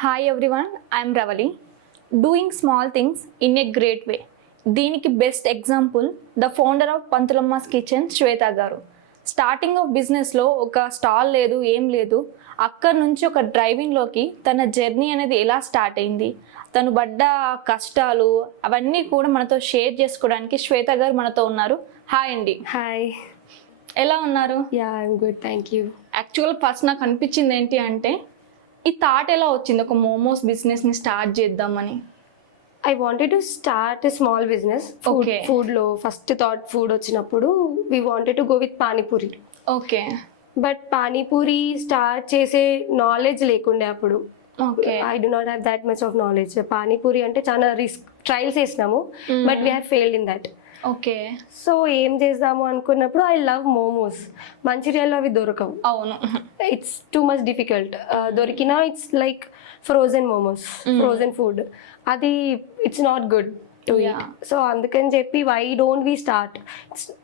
Hi everyone, I'm Ravali. Doing small things in a great way. దీనికి best example the founder of Pantulamma's kitchen, Shweta garu. Starting of బిజినెస్లో ఒక stall లేదు, ఏం లేదు. అక్కడి నుంచి ఒక డ్రైవింగ్లోకి తన జర్నీ అనేది ఎలా స్టార్ట్ అయింది, తను పడ్డ కష్టాలు అవన్నీ కూడా మనతో షేర్ చేసుకోవడానికి శ్వేత గారు మనతో ఉన్నారు. హాయ్ అండి. హాయ్, ఎలా ఉన్నారు? Yeah I'm good, thank you. Actual first నాకు అనిపించింది ఏంటి అంటే, ఈ థాట్ ఎలా వచ్చింది ఒక మోమోస్ బిజినెస్ని స్టార్ట్ చేద్దామని? I wanted to start a small business. Okay. ఫుడ్లో ఫస్ట్ థాట్ ఫుడ్ వచ్చినప్పుడు we wanted to go with panipuri. Okay but panipuri start చేసే నాలెడ్జ్ లేకుండే అప్పుడు. Okay I do not have that much of knowledge. Panipuri అంటే చాలా రిస్క్, ట్రయల్స్ వేసినాము but we have failed in that. Okay. So ఏం చేద్దాము అనుకున్నప్పుడు ఐ లవ్ మోమోస్. మంచిర్యాలలో అవి దొరకవు, అవును. It's too much difficult. దొరికినా it's like frozen momos, frozen food. అది it's not good to eat. So అందుకని చెప్పి వై డోంట్ వి స్టార్ట్,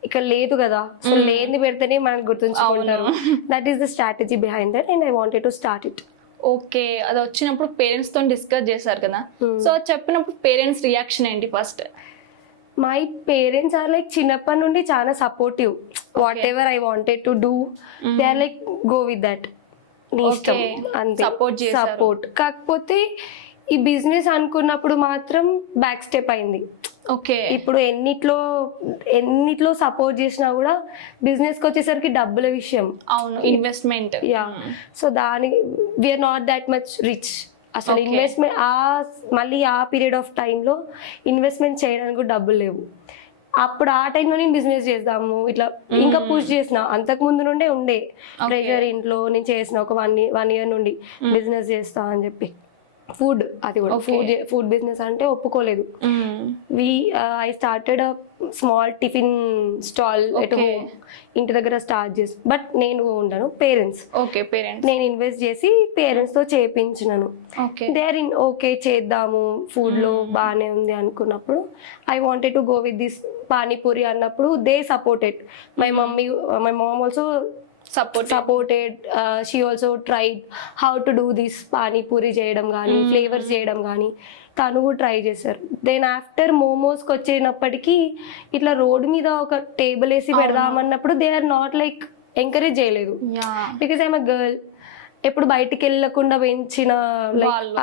ఇక్కడ లేదు కదా, సో లేని పెడితేనే మనకు గుర్తుంచుకుంటారు. That is the strategy behind that and I wanted to start it. Okay, అది వచ్చినప్పుడు పేరెంట్స్ తో డిస్కస్ చేశారు కదా, సో అది చెప్పినప్పుడు పేరెంట్స్ రియాక్షన్ ఏంటి first? My parents are like చిన్నప్పటి నుండి చాలా supportive. Whatever I wanted to do they are like go with that, నీ ఇష్టం అంతే, సపోర్ట్. కాకపోతే ఈ బిజినెస్ అనుకున్నప్పుడు మాత్రం బ్యాక్ స్టెప్ అయింది. ఓకే. ఇప్పుడు ఎన్నిట్లో సపోర్ట్ చేసినా కూడా బిజినెస్ కి వచ్చేసరికి డబ్బుల విషయం. అవును, investment. Yeah, so we're not that much rich. అసలు ఇన్వెస్ట్మెంట్ మళ్ళీ ఆ పీరియడ్ ఆఫ్ టైంలో ఇన్వెస్ట్మెంట్ చేయడానికి కూడా డబ్బులు లేవు. అప్పుడు ఆ టైంలో నేను బిజినెస్ చేద్దాము ఇట్లా ఇంకా పుష్ చేసిన. అంతకు ముందు నుండే ఉండే ప్రెషర్ ఇంట్లో, నేను చేసిన ఒక వన్ ఇయర్ నుండి బిజినెస్ చేస్తా అని చెప్పి. ఫుడ్, అది కూడా ఫుడ్ బిజినెస్ అంటే ఒప్పుకోలేదు. I started a small tiffin stall at home, ఇంటి దగ్గర స్టార్ట్ చేసి. బట్ నేను ఉండను, పేరెంట్స్. Okay, parents. నేను ఇన్వెస్ట్ చేసి పేరెంట్స్ తో చేయించినాను. దే ఆర్ ఇన్ ఓకే, చేద్దాము ఫుడ్ లో బాగానే ఉంది అనుకున్నప్పుడు I wanted to go with this panipuri అన్నప్పుడు they supported. My mom also supported. She also tried how to do this panipuri చేయడం కానీ, ఫ్లేవర్స్ చేయడం కానీ తను కూడా ట్రై చేశారు. దెన్ ఆఫ్టర్ మోమోస్కి వచ్చినప్పటికీ ఇట్లా రోడ్ మీద ఒక టేబుల్ వేసి పెడదామన్నప్పుడు they are not like encourage చేయలేదు. బికాస్ ఐఎమ్ అ గర్ల్, ఎప్పుడు బయటికి వెళ్ళకుండా పెంచిన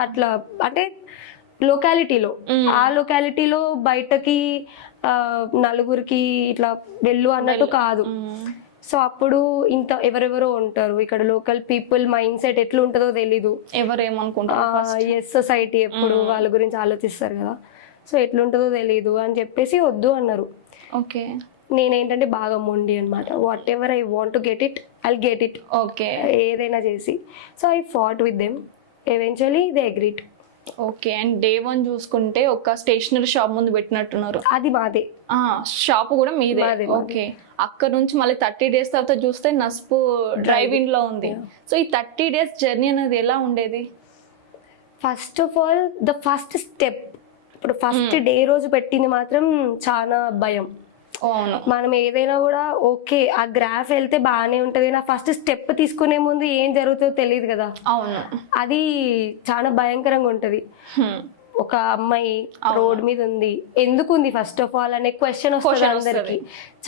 అట్లా, అంటే లొకాలిటీలో, ఆ లొకాలిటీలో బయటకి నలుగురికి ఇట్లా వెళ్ళు అన్నట్టు కాదు. సో అప్పుడు ఇంత ఎవరెవరో ఉంటారు ఇక్కడ, లోకల్ పీపుల్ మైండ్ సెట్ ఎట్లా ఉంటుందో తెలీదు, ఎవరేమనుకుంటారు. ఎస్, సొసైటీ ఎప్పుడు వాళ్ళ గురించి ఆలోచిస్తారు కదా, సో ఎట్లుంటుందో తెలీదు అని చెప్పేసి వద్దు అన్నారు. ఓకే. నేనేంటంటే బాగా మొండి అనమాట. What ever I want to get it, I get it. Okay, ఏదైనా చేసి. So I fought with them, eventually they agreed. Okay. And day 1 చూసుకుంటే ఒక స్టేషనరీ షాప్ ముందు పెట్టినట్టున్నారు. అది మాదే, షాప్ కూడా మీదే. ఓకే. అక్కడ నుంచి మళ్ళీ 30 days తర్వాత చూస్తే నస్పు డ్రైవింగ్ లో ఉంది. సో ఈ 30 days జర్నీ అనేది ఎలా ఉండేది? First of all the first step, ఇప్పుడు ఫస్ట్ డే రోజు పెట్టింది మాత్రం చాలా భయం. అవును, మనం ఏదైనా కూడా ఓకే ఆ గ్రాఫ్ వెళ్తే బాగానే ఉంటది, నా ఫస్ట్ స్టెప్ తీసుకునే ముందు ఏం జరుగుతుందో తెలియదు కదా. అవును, అది చాలా భయంకరంగా ఉంటది. ఒక అమ్మాయి రోడ్ మీద ఉంది, ఎందుకు ఉంది ఫస్ట్ ఆఫ్ ఆల్ అనే క్వశ్చన్ వస్తుంది అందరికి.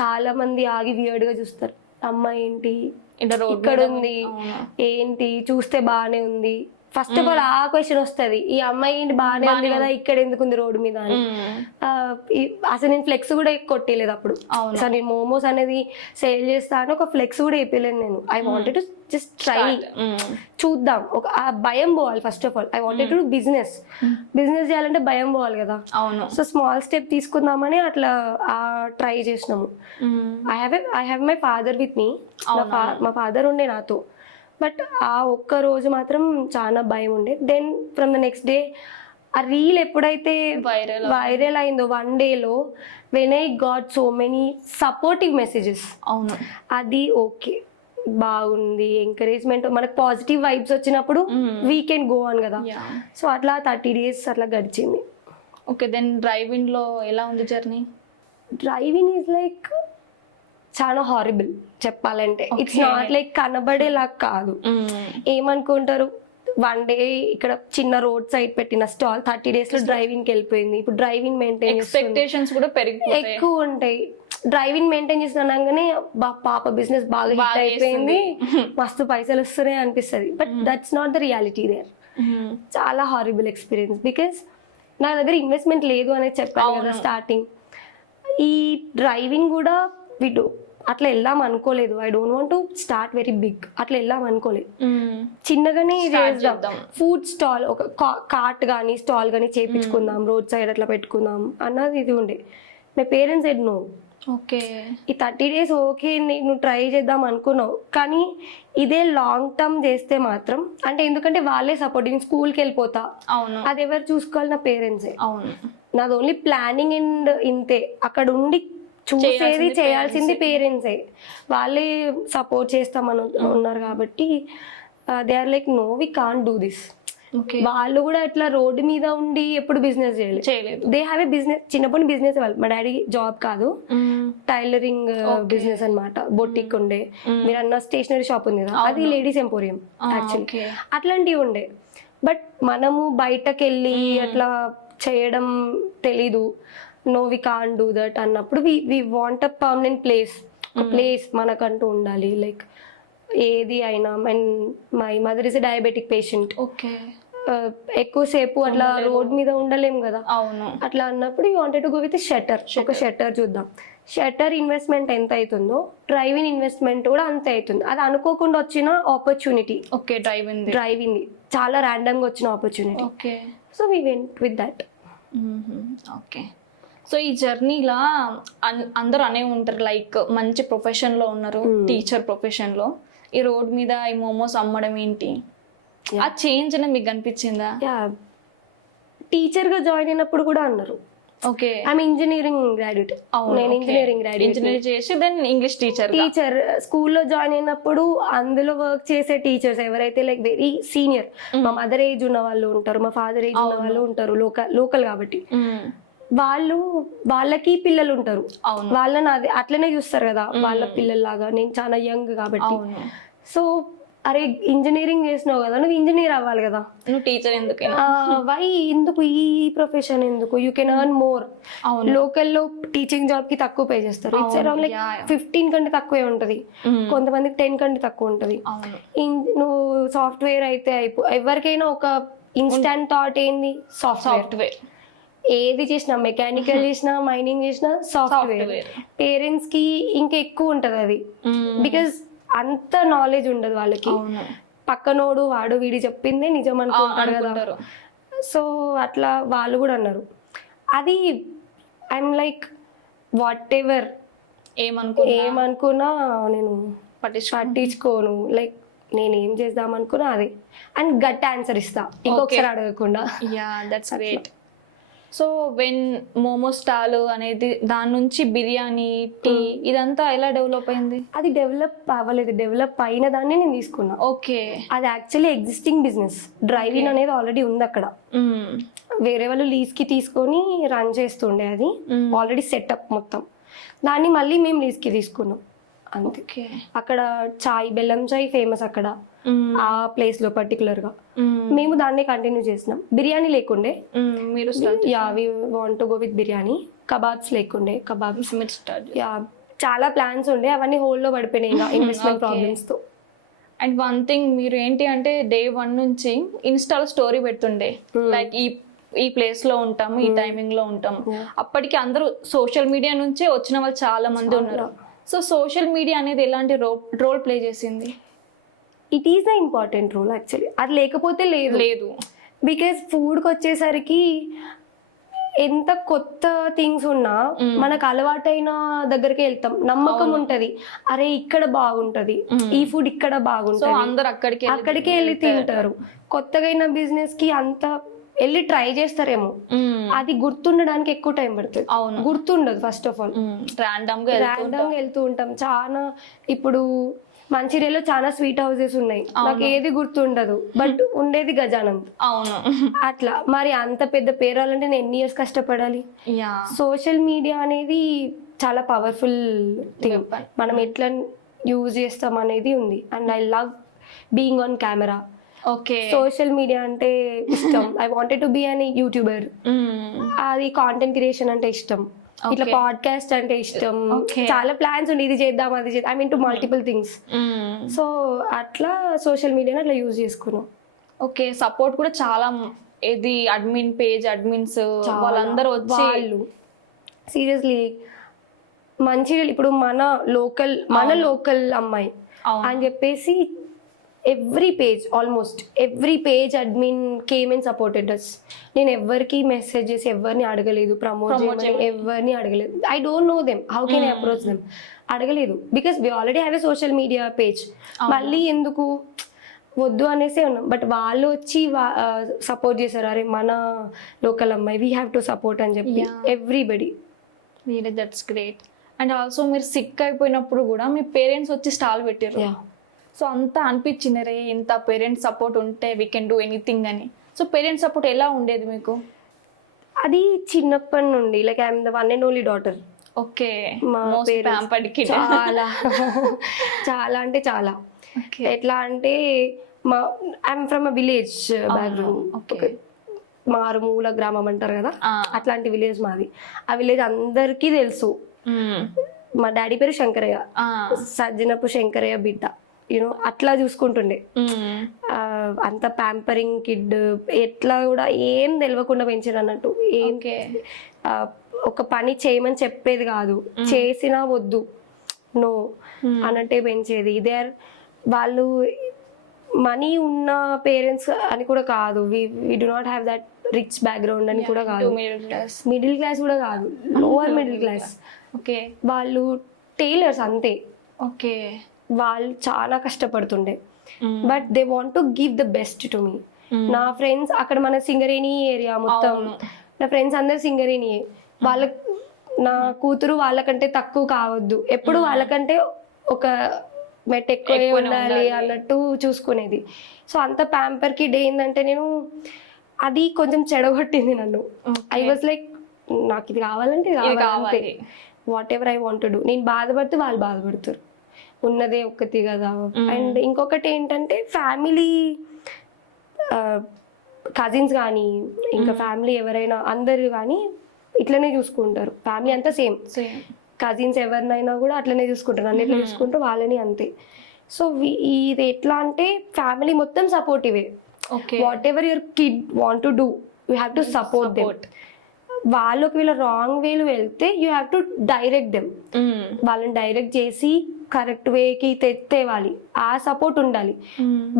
చాలా మంది ఆగి వియర్డ్ గా చూస్తారు, అమ్మాయి ఏంటి ఇక్కడ ఉంది, ఏంటి చూస్తే బాగానే ఉంది. ఫస్ట్ ఆఫ్ ఆల్ ఆ క్వశ్చన్ వస్తుంది, ఈ అమ్మాయి ఏంటి బాగానే ఉంది కదా, ఇక్కడ ఎందుకు ఉంది రోడ్డు మీద అని. అసలు నేను ఫ్లెక్స్ కూడా కొట్టలేదు అప్పుడు. అసలు నేను మోమోస్ అనేది సేల్ చేస్తా అని ఒక ఫ్లెక్స్ కూడా వేయలేను నేను. I wanted to just try, చూద్దాం. ఒక ఆ భయం పోవాలి first of all. I wanted to business చేయాలంటే భయం పోవాలి కదా. అవును. సో స్మాల్ స్టెప్ తీసుకుందామని అట్లా ట్రై చేసినాము. I have my father with me, మా ఫాదర్ ఉండే నాతో. బట్ ఆ ఒక్క రోజు మాత్రం చాలా భయం ఉండే. Then from the next day ఆ రీల్ ఎప్పుడైతే వైరల్ అయిందో 1 day when I got so many supportive messages. అవును, అది ఓకే, బాగుంది, ఎంకరేజ్మెంట్, మనకు పాజిటివ్ వైబ్స్ వచ్చినప్పుడు వీ కెన్ గో ఆన్ కదా. సో అట్లా 30 days అట్లా గడిచింది. ఓకే. దెన్ డ్రైవింగ్ లో ఎలా ఉంది జర్నీ? డ్రైవింగ్ ఈజ్ లైక్ చాలా హారిబుల్ చెప్పాలంటే. ఇట్స్ నాట్ లైక్ కనబడేలా కాదు. ఏమనుకుంటారు వన్ డే ఇక్కడ చిన్న రోడ్ సైడ్ పెట్టిన స్టాల్ 30 days లో డ్రైవింగ్ కి వెళ్ళిపోయింది. ఇప్పుడు డ్రైవింగ్ మెయింటైన్ ఎక్స్పెక్టేషన్స్ కూడా పెరిగిపోతాయి, ఎక్కువ ఉంటాయి. డ్రైవింగ్ మెయింటైన్ చేస్తున్నాగానే పాప బిజినెస్ బాగా హిట్ అయిపోయింది, మస్తు పైసలు వస్తున్నాయి అనిపిస్తుంది. But that's not the reality there. చాలా హారిబుల్ ఎక్స్పీరియన్స్. బికాస్ నా దగ్గర ఇన్వెస్ట్మెంట్ లేదు అనేది చెప్పాను కదా స్టార్టింగ్. ఈ డ్రైవింగ్ కూడా వీడు అట్లా వెళ్దాం అనుకోలేదు. I don't want to start very big, అట్లా వెళ్దాం అనుకోలేదు. చిన్నగానే చేద్దాం, ఫుడ్ స్టాల్ ఒక కార్ట్ కానీ స్టాల్ కానీ చేపించుకుందాం, రోడ్ సైడ్ అట్లా పెట్టుకుందాం అన్నది ఇది ఉండే. My parents said no. Okay, ఈ 30 days ఓకే నువ్వు ట్రై చేద్దాం అనుకున్నావు, కానీ ఇదే లాంగ్ టర్మ్ చేస్తే మాత్రం అంటే ఎందుకంటే వాళ్ళే సపోర్టింగ్. స్కూల్కి వెళ్ళిపోతా, అవును, అది ఎవరు చూసుకోవాలి? నా పేరెంట్సే. అవును, నాది ఓన్లీ ప్లానింగ్ అండ్ ఇంతే. అక్కడ ఉండి చూసేది చేయాల్సింది పేరెంట్సే. వాళ్ళే సపోర్ట్ చేస్తామని ఉన్నారు కాబట్టి they are like no we can't do this. వాళ్ళు కూడా ఇట్లా రోడ్డు మీద ఉండి ఎప్పుడు బిజినెస్ చేయలేదు. They have a business. చిన్నప్పుడు బిజినెస్ వాళ్ళు, మా డాడీ జాబ్ కాదు, టైలరింగ్ బిజినెస్ అన్నమాట. బొటిక్ ఉండే, మీరు అన్న స్టేషనరీ షాప్ ఉంది కదా, అది లేడీస్ ఎంపోరియం యాక్చువల్లీ. అట్లాంటివి ఉండే. బట్ మనము బయటకు వెళ్ళి అట్లా చేయడం తెలీదు. No we can't do that అన్నప్పుడు we want a permanent place. ఒక ప్లేస్ మనకంటూ ఉండాలి. లైక్ ఏది అయినా. And my mother is a diabetic patient. Okay, ఎక్కువసేపు అట్లా రోడ్ మీద ఉండలేం కదా. అవును, అట్లా అన్నప్పుడు you wanted to go with shutter. ఒక షట్టర్ చూద్దాం. షట్టర్ ఇన్వెస్ట్మెంట్ ఎంత అవుతుందో డ్రైవింగ్ ఇన్వెస్ట్మెంట్ కూడా అంతే అవుతుంది. అది అనుకోకుండా వచ్చిన ఆపర్చునిటీ. ఓకే, డ్రైవింగ్ చాలా ర్యాండమ్ గా వచ్చిన opportunity. Okay, so we went with that. Okay. So ఈ జర్నీలా అందరూ అనే ఉంటారు లైక్ మంచి ప్రొఫెషన్లో ఉన్నారు, టీచర్ ప్రొఫెషన్లో, ఈ రోడ్ మీద ఈ మోమోస్ అమ్మడం ఏంటి, ఆ చేంజ్ అనేది మీకు అనిపించిందా? టీచర్ గా జాయిన్ అయినప్పుడు కూడా అన్నారు. Okay, I'm engineering graduate. నేను ఇంజనీరింగ్ చేసి దెన్ ఇంగ్లీష్ టీచర్ స్కూల్లో జాయిన్ అయినప్పుడు అందులో వర్క్ చేసే టీచర్స్ ఎవరైతే లైక్ వెరీ సీనియర్, మా మదర్ ఏజ్ ఉన్న వాళ్ళు ఉంటారు, మా ఫాదర్ ఏజ్ ఉన్న వాళ్ళు ఉంటారు, లోకల్ కాబట్టి వాళ్ళకి పిల్లలు ఉంటారు. వాళ్ళని అది అట్లనే చూస్తారు కదా వాళ్ళ పిల్లల్లాగా. నేను చాలా యంగ్ కాబట్టి, సో అరే ఇంజనీరింగ్ చేసినావు కదా, నువ్వు ఇంజనీర్ అవ్వాలి కదా, నువ్వు టీచర్ ఎందుకు, ఎందుకు ఈ ప్రొఫెషన్ ఎందుకు, యూ కెన్ ఎర్న్ మోర్. లోకల్లో టీచింగ్ జాబ్ కి తక్కువ పే చేస్తారు. ఇట్స్ అరౌండ్ లైక్ 15 కంటే తక్కువే ఉంటది, కొంతమందికి 10 కంటే తక్కువ ఉంటది. నువ్వు సాఫ్ట్వేర్ అయితే ఎవరికైనా ఒక ఇన్స్టాంట్ థాట్ ఏంది, సాఫ్ట్వేర్. ఏది చేసినా, మెకానికల్ చేసినా, మైనింగ్ చేసినా సాఫ్ట్వేర్. పేరెంట్స్ కి ఇంకా ఎక్కువ ఉంటది అది, బికాస్ అంత నాలెడ్జ్ ఉండదు వాళ్ళకి. పక్కనోడు వాడు వీడి చెప్పిందే నిజం అనుకుంటారు కదా. సో అట్లా వాళ్ళు కూడా అన్నారు. అది ఐఎమ్ లైక్ వాట్ ఎవర్ ఏమనుకున్నా నేను పట్టించుకోను. లైక్ నేను ఏం చేద్దాం అనుకున్నా అదే, అండ్ గట్ ఆన్సర్ ఇస్తా ఇంకొకసారి అడగకుండా. That's great. So when momo stall అనేది దాని నుంచి బిర్యానీ, టీ ఇదంతా ఎలా డెవలప్ అయింది? అది డెవలప్ అవ్వలేదు, డెవలప్ అయిన దాన్ని నేను తీసుకున్నా. ఓకే, అది యాక్చువల్లీ ఎగ్జిస్టింగ్ బిజినెస్. డ్రైవింగ్ అనేది ఆల్రెడీ ఉంది అక్కడ. వేరే వాళ్ళు లీజ్ కి తీసుకొని రన్ చేస్తుండే, అది ఆల్రెడీ సెటప్ మొత్తం. దాన్ని మళ్ళీ మేము లీజ్ కి తీసుకున్నాం అంతే. అక్కడ చాయ్, బెల్లం చాయ్ ఫేమస్ అక్కడ ఆ ప్లేస్ లో పర్టికులర్ గా. మేము దాన్ని కంటిన్యూ చేసినాం. బిర్యానీ లేకుండే, మీరు we want to go with biryani. Kebabs లేకుండే, కబాబ్స్ చాలా ప్లాన్స్ ఉండే, అవన్నీ హోల్డ్ లో పడిపోయినాయి ఇంకా ఇన్వెస్ట్మెంట్ ప్రాబ్లమ్స్ తో. అండ్ వన్ థింగ్ మీరు ఏంటి అంటే Day 1 నుంచి ఇన్స్టాలో స్టోరీ పెడుతుండే లైక్ ఈ ప్లేస్ లో ఉంటాము, ఈ టైమింగ్ లో ఉంటాము. అప్పటికి అందరూ సోషల్ మీడియా నుంచే వచ్చిన వాళ్ళు చాలా మంది ఉన్నారు. సో సోషల్ మీడియా అనేది ఎలాంటి రోల్ ప్లే చేసింది? It is the important role actually. అది లేకపోతే లేదు. బికాస్ ఫుడ్కి వచ్చేసరికి ఎంత కొత్త థింగ్స్ ఉన్నా మనకు అలవాటైన దగ్గరికి వెళ్తాం, నమ్మకం ఉంటది. అరే ఇక్కడ బాగుంటది, ఈ ఫుడ్ ఇక్కడ బాగుంటది, అందరు అక్కడికే వెళ్ళి తింటారు. కొత్తగా అయిన బిజినెస్ కి అంత వెళ్ళి ట్రై చేస్తారేమో, అది గుర్తుండడానికి ఎక్కువ టైం పడుతుంది. గుర్తుండదు ఫస్ట్ ఆఫ్ ఆల్. ర్యాండమ్ గా వెళ్తూ ఉంటాం. చాలా ఇప్పుడు మంచిర్యాలలో చాలా స్వీట్ హౌసెస్ ఉన్నాయి, నాకు ఏది గుర్తుండదు, బట్ ఉండేది గజానంద్. అవును, అట్లా. మరి అంత పెద్ద పేరాలంటే నేను ఎన్ని ఇయర్స్ కష్టపడాలి? సోషల్ మీడియా అనేది చాలా పవర్ఫుల్ థింగ్. మనం ఎట్లా యూజ్ చేస్తాం అనేది ఉంది. And I love being on camera. Okay. Social media అంటే ఇష్టం. ఐ వాంటెడ్ టు బి అని యూట్యూబర్. అది కాంటెంట్ క్రియేషన్ అంటే ఇష్టం. ఇట్లా పాడ్కాస్ట్ అంటే ఇష్టం. చాలా ప్లాన్స్ ఉండి ఇది చేద్దాం అది చేద్దాం. I mean to multiple things. So అట్లా సోషల్ మీడియాని అట్లా యూజ్ చేసుకున్నాం. ఓకే. సపోర్ట్ కూడా చాలా, ఇది అడ్మిన్ పేజ్ అడ్మిన్స్ వాళ్ళందరూ వచ్చి వాళ్ళు సీరియస్లీ మంచిగా ఇప్పుడు మన లోకల్ అమ్మాయి అని చెప్పేసి almost every page admin came and supported us. నేను ఎవరికి మెసేజ్ చేసి ఎవరిని అడగలేదు, ప్రమోట్ చేయమని ఎవరిని అడగలేదు. I don't know them, how can I approach them, అడగలేదు. Because we already have a social media page. మళ్ళీ ఎందుకు వద్దు అనేసే ఉన్నాం. బట్ వాళ్ళు వచ్చి సపోర్ట్ చేశారు. అరే మన లోకల్ అమ్మాయి, వీ హ్యావ్ టు సపోర్ట్ అని చెప్పి everybody. Really that's great. And also మీరు సిక్ అయిపోయినప్పుడు కూడా మీ పేరెంట్స్ వచ్చి స్టాల్ పెట్టారు. సో అంతా అనిపించింది రే ఇంత పేరెంట్స్ సపోర్ట్ ఉంటే వీ కెన్ డూ ఎనీథింగ్ అని. సో పేరెంట్స్ సపోర్ట్ ఎలా ఉండేది మీకు? అది చిన్నప్పటి నుండి like I'm the one and only daughter. Okay. మా పేరెంట్స్ చాలా చాలా అంటే చాలా. ఎట్లా అంటే I'm from a village background. మారుమూల గ్రామం అంటారు కదా, అట్లాంటి విలేజ్ మాది. ఆ విలేజ్ అందరికీ తెలుసు. మా డాడీ పేరు శంకరయ్య, సజ్జనపు శంకరయ్య బిడ్డ. యూనో అట్లా చూసుకుంటుండే. అంత ప్యాంపరింగ్ కిడ్, ఎట్లా కూడా ఏం తెలియకుండా పెంచారు అన్నట్టు. ఏం ఒక పని చేయమని చెప్పేది కాదు, చేసినా వద్దు నో అన్నట్టే పెంచేది. వాళ్ళు మనీ ఉన్న పేరెంట్స్ అని కూడా కాదు, we do not have that rich background అని కూడా కాదు, మిడిల్ క్లాస్ కూడా కాదు, లోవర్ మిడిల్ క్లాస్. ఓకే. వాళ్ళు టైలర్స్ అంతే. ఓకే. వాళ్ళు చాలా కష్టపడుతుండే. But they want to give the best to me. నా ఫ్రెండ్స్ అక్కడ మన సింగరేణి ఏరియా మొత్తం, నా ఫ్రెండ్స్ అందరు సింగరేణియే. నా కూతురు వాళ్ళకంటే తక్కువ కావద్దు, ఎప్పుడు వాళ్ళకంటే ఒక మెట్ ఎక్కువ ఉండాలి అన్నట్టు చూసుకునేది. సో అంత ప్యాంపర్ కిడ్ ఏంటంటే నేను అది కొంచెం చెడగొట్టింది నన్ను. ఐ వాజ్ లైక్ నాకు ఇది కావాలంటే కావాలి, what ever I want to do. నేను బాధపడితే వాళ్ళు బాధపడతారు, ఉన్నదే ఒక్కటి కదా. అండ్ ఇంకొకటి ఏంటంటే ఫ్యామిలీ, కజిన్స్ కానీ ఇంకా ఫ్యామిలీ ఎవరైనా అందరు కానీ ఇట్లనే చూసుకుంటారు. ఫ్యామిలీ అంతా సేమ్. కజిన్స్ ఎవరినైనా కూడా అట్లనే చూసుకుంటారు, నన్ను ఎట్లా చూసుకుంటారు వాళ్ళని అంతే. సో ఇది ఎట్లా అంటే ఫ్యామిలీ మొత్తం సపోర్టివే. Whatever your kid want to do you have to support them. వాళ్ళకి వీళ్ళ రాంగ్ వేలు వెళ్తే you have to direct them. వాళ్ళని డైరెక్ట్ చేసి కరెక్ట్ వేకి తేవాలి, ఆ సపోర్ట్ ఉండాలి.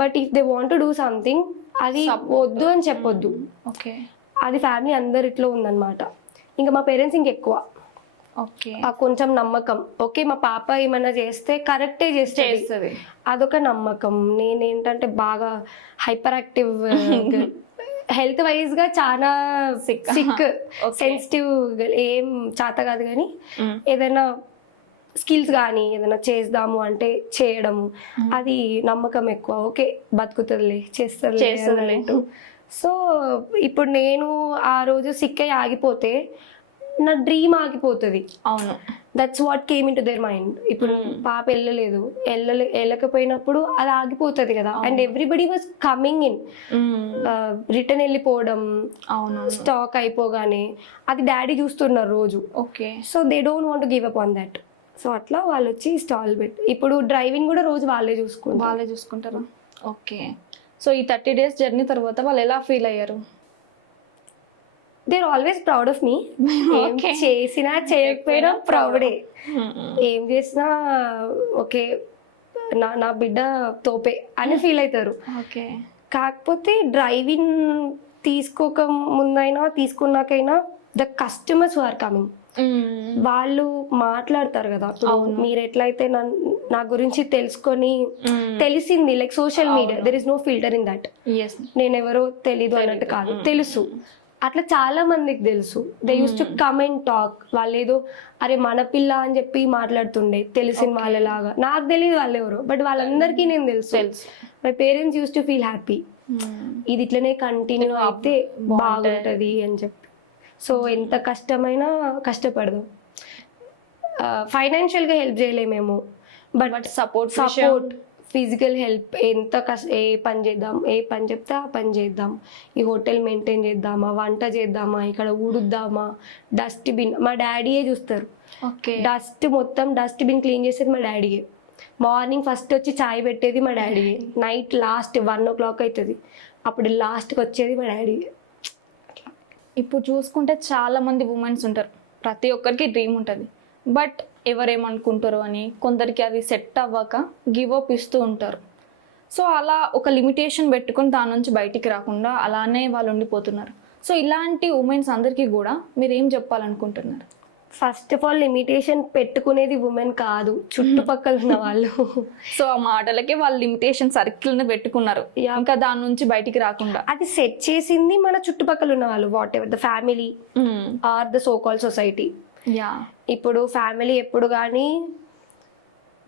But if they want to do something అది వద్దు అని చెప్పొద్దు. అది ఫ్యామిలీ అందరిట్లో ఉందన్నమాట. ఇంకా మా పేరెంట్స్ ఇంకెక్కువ కొంచెం నమ్మకం. ఓకే మా పాప ఏమైనా చేస్తే కరెక్టే చేస్తుంది, అదొక నమ్మకం. నేనేంటంటే బాగా హైపర్ యాక్టివ్, హెల్త్ వైజ్ గా చాలా సిక్, సెన్సిటివ్, ఏం చేత కాదు. కానీ ఏదైనా స్కిల్స్ కానీ ఏదైనా చేద్దాము అంటే చేయడము, అది నమ్మకం ఎక్కువ. ఓకే బతుకుతుందిలే, చేస్తుంది. సో ఇప్పుడు నేను ఆ రోజు సిక్ అయ్యి ఆగిపోతే నా డ్రీమ్ ఆగిపోతుంది. అవును, that's what came in to their mind. ఇప్పుడు పాప వెళ్ళకపోయినప్పుడు అది ఆగిపోతుంది కదా. And everybody was coming in, return వెళ్ళిపోవడం, స్టాక్ అయిపోగానే అది డాడీ చూస్తున్నారు రోజు. Okay. So they don't want give up on that. So అట్లా వాళ్ళు వచ్చి స్టాల్ పెట్టి ఇప్పుడు డ్రైవింగ్ కూడా రోజు వాళ్ళే చూసుకుంటారు. ఓకే. సో ఈ 30 days జర్నీ తర్వాత వాళ్ళు ఎలా ఫీల్ అయ్యారు? They are always proud of me. ఏం చేసినా చేయకపోయినా ప్రౌడే. ఏం చేసినా ఓకే నా బిడ్డ తోపే అని ఫీల్ అవుతారు. కాకపోతే డ్రైవింగ్ తీసుకోక ముందైనా తీసుకున్నాకైనా the customers who are coming, వాళ్ళు మాట్లాడతారు కదా. మీరు ఎట్లయితే నా గురించి తెలుసుకొని తెలిసింది, like social media there is no filter in that. నేను ఎవరో తెలీదు అన్నట్టు కాదు, తెలుసు. అట్లా చాలా మందికి తెలుసు. They use to come and talk. వాళ్ళు ఏదో అరే మన పిల్ల అని చెప్పి మాట్లాడుతుండే తెలిసిన వాళ్ళలాగా. నాకు తెలియదు వాళ్ళు ఎవరు, బట్ వాళ్ళందరికీ నేను తెలుసు. My parents used to feel happy, ఇది ఇట్లనే కంటిన్యూ అయితే బాగుంటది అని చెప్పి. సో ఎంత కష్టమైనా కష్టపడదాం. ఫైనాన్షియల్గా హెల్ప్ చేయలేమేమో, బట్ సపోర్ట్ ఫిజికల్ హెల్ప్ ఎంత ఏ పని చేద్దాం, ఏ పని చెప్తే ఆ పని చేద్దాం, ఈ హోటల్ మెయింటైన్ చేద్దామా, వంట చేద్దామా, ఇక్కడ ఊడుద్దామా, డస్ట్బిన్ మా డాడీయే చూస్తారు. ఓకే. మొత్తం డస్ట్బిన్ క్లీన్ చేసేది మా డాడీయే. మార్నింగ్ ఫస్ట్ వచ్చి చాయ్ పెట్టేది మా డాడీయే. నైట్ లాస్ట్ 1 o'clock అవుతుంది, అప్పుడు లాస్ట్కి వచ్చేది మా డాడీయే. ఇప్పుడు చూసుకుంటే చాలా మంది ఉమెన్స్ ఉంటారు, ప్రతి ఒక్కరికి డ్రీమ్ ఉంటుంది, బట్ ఎవరేమనుకుంటారో అని కొందరికి అది సెట్ అవ్వక గివ్ అప్ ఇస్తూ ఉంటారు. సో అలా ఒక లిమిటేషన్ పెట్టుకొని దాని నుంచి బయటికి రాకుండా అలానే వాళ్ళు ఉండిపోతున్నారు. సో ఇలాంటి ఉమెన్స్ అందరికీ కూడా మీరు ఏం చెప్పాలనుకుంటున్నారు? ఫస్ట్ ఆఫ్ ఆల్ లిమిటేషన్ పెట్టుకునేది ఉమెన్ కాదు, చుట్టుపక్కల ఉన్న వాళ్ళు. సో ఆ మాటలకే వాళ్ళు లిమిటేషన్ సర్కిల్ని పెట్టుకున్నారు, ఇంకా దాని నుంచి బయటికి రాకుండా. అది సెట్ చేసింది మన చుట్టుపక్కల ఉన్న వాళ్ళు, whatever the family are the so call society. ఇప్పుడు ఫ్యామిలీ ఎప్పుడు కానీ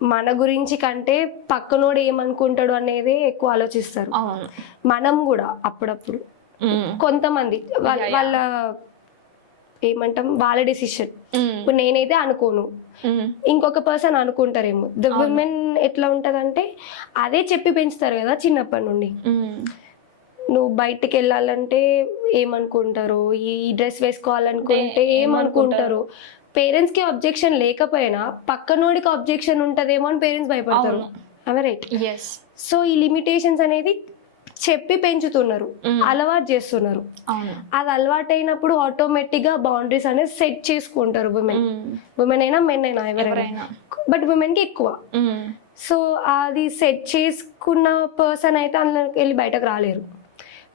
మన గురించి కంటే పక్కనోడు ఏమనుకుంటాడు అనేది ఎక్కువ ఆలోచిస్తారు. మనం కూడా అప్పుడప్పుడు కొంతమంది వాళ్ళ ఏమంటాం వాళ్ళ డెసిషన్. ఇప్పుడు నేనైతే అనుకోను, ఇంకొక పర్సన్ అనుకుంటారేమో. ద విమెన్ ఎట్లా ఉంటదంటే అదే చెప్పి పెంచుతారు కదా చిన్నప్పటి నుండి. నువ్వు బయటికి వెళ్ళాలంటే ఏమనుకుంటారు, ఈ డ్రెస్ వేసుకోవాలనుకుంటే ఏమనుకుంటారు. పేరెంట్స్ కి అబ్జెక్షన్ లేకపోయినా పక్కనోడికి అబ్జెక్షన్ ఉంటదేమో అని పేరెంట్స్ భయపడతారు. రైట్. సో ఈ లిమిటేషన్స్ అనేది చెప్పి పెంచుతున్నారు, అలవాటు చేస్తున్నారు. అది అలవాటు అయినప్పుడు ఆటోమేటిక్ గా బౌండరీస్ అనేది సెట్ చేసుకుంటారు ఉమెన్ అయినా మెన్ అయినా ఎవరైనా, బట్ ఉమెన్ కి ఎక్కువ. సో అది సెట్ చేసుకున్న పర్సన్ అయితే అందులోకి వెళ్ళి బయటకు రాలేరు.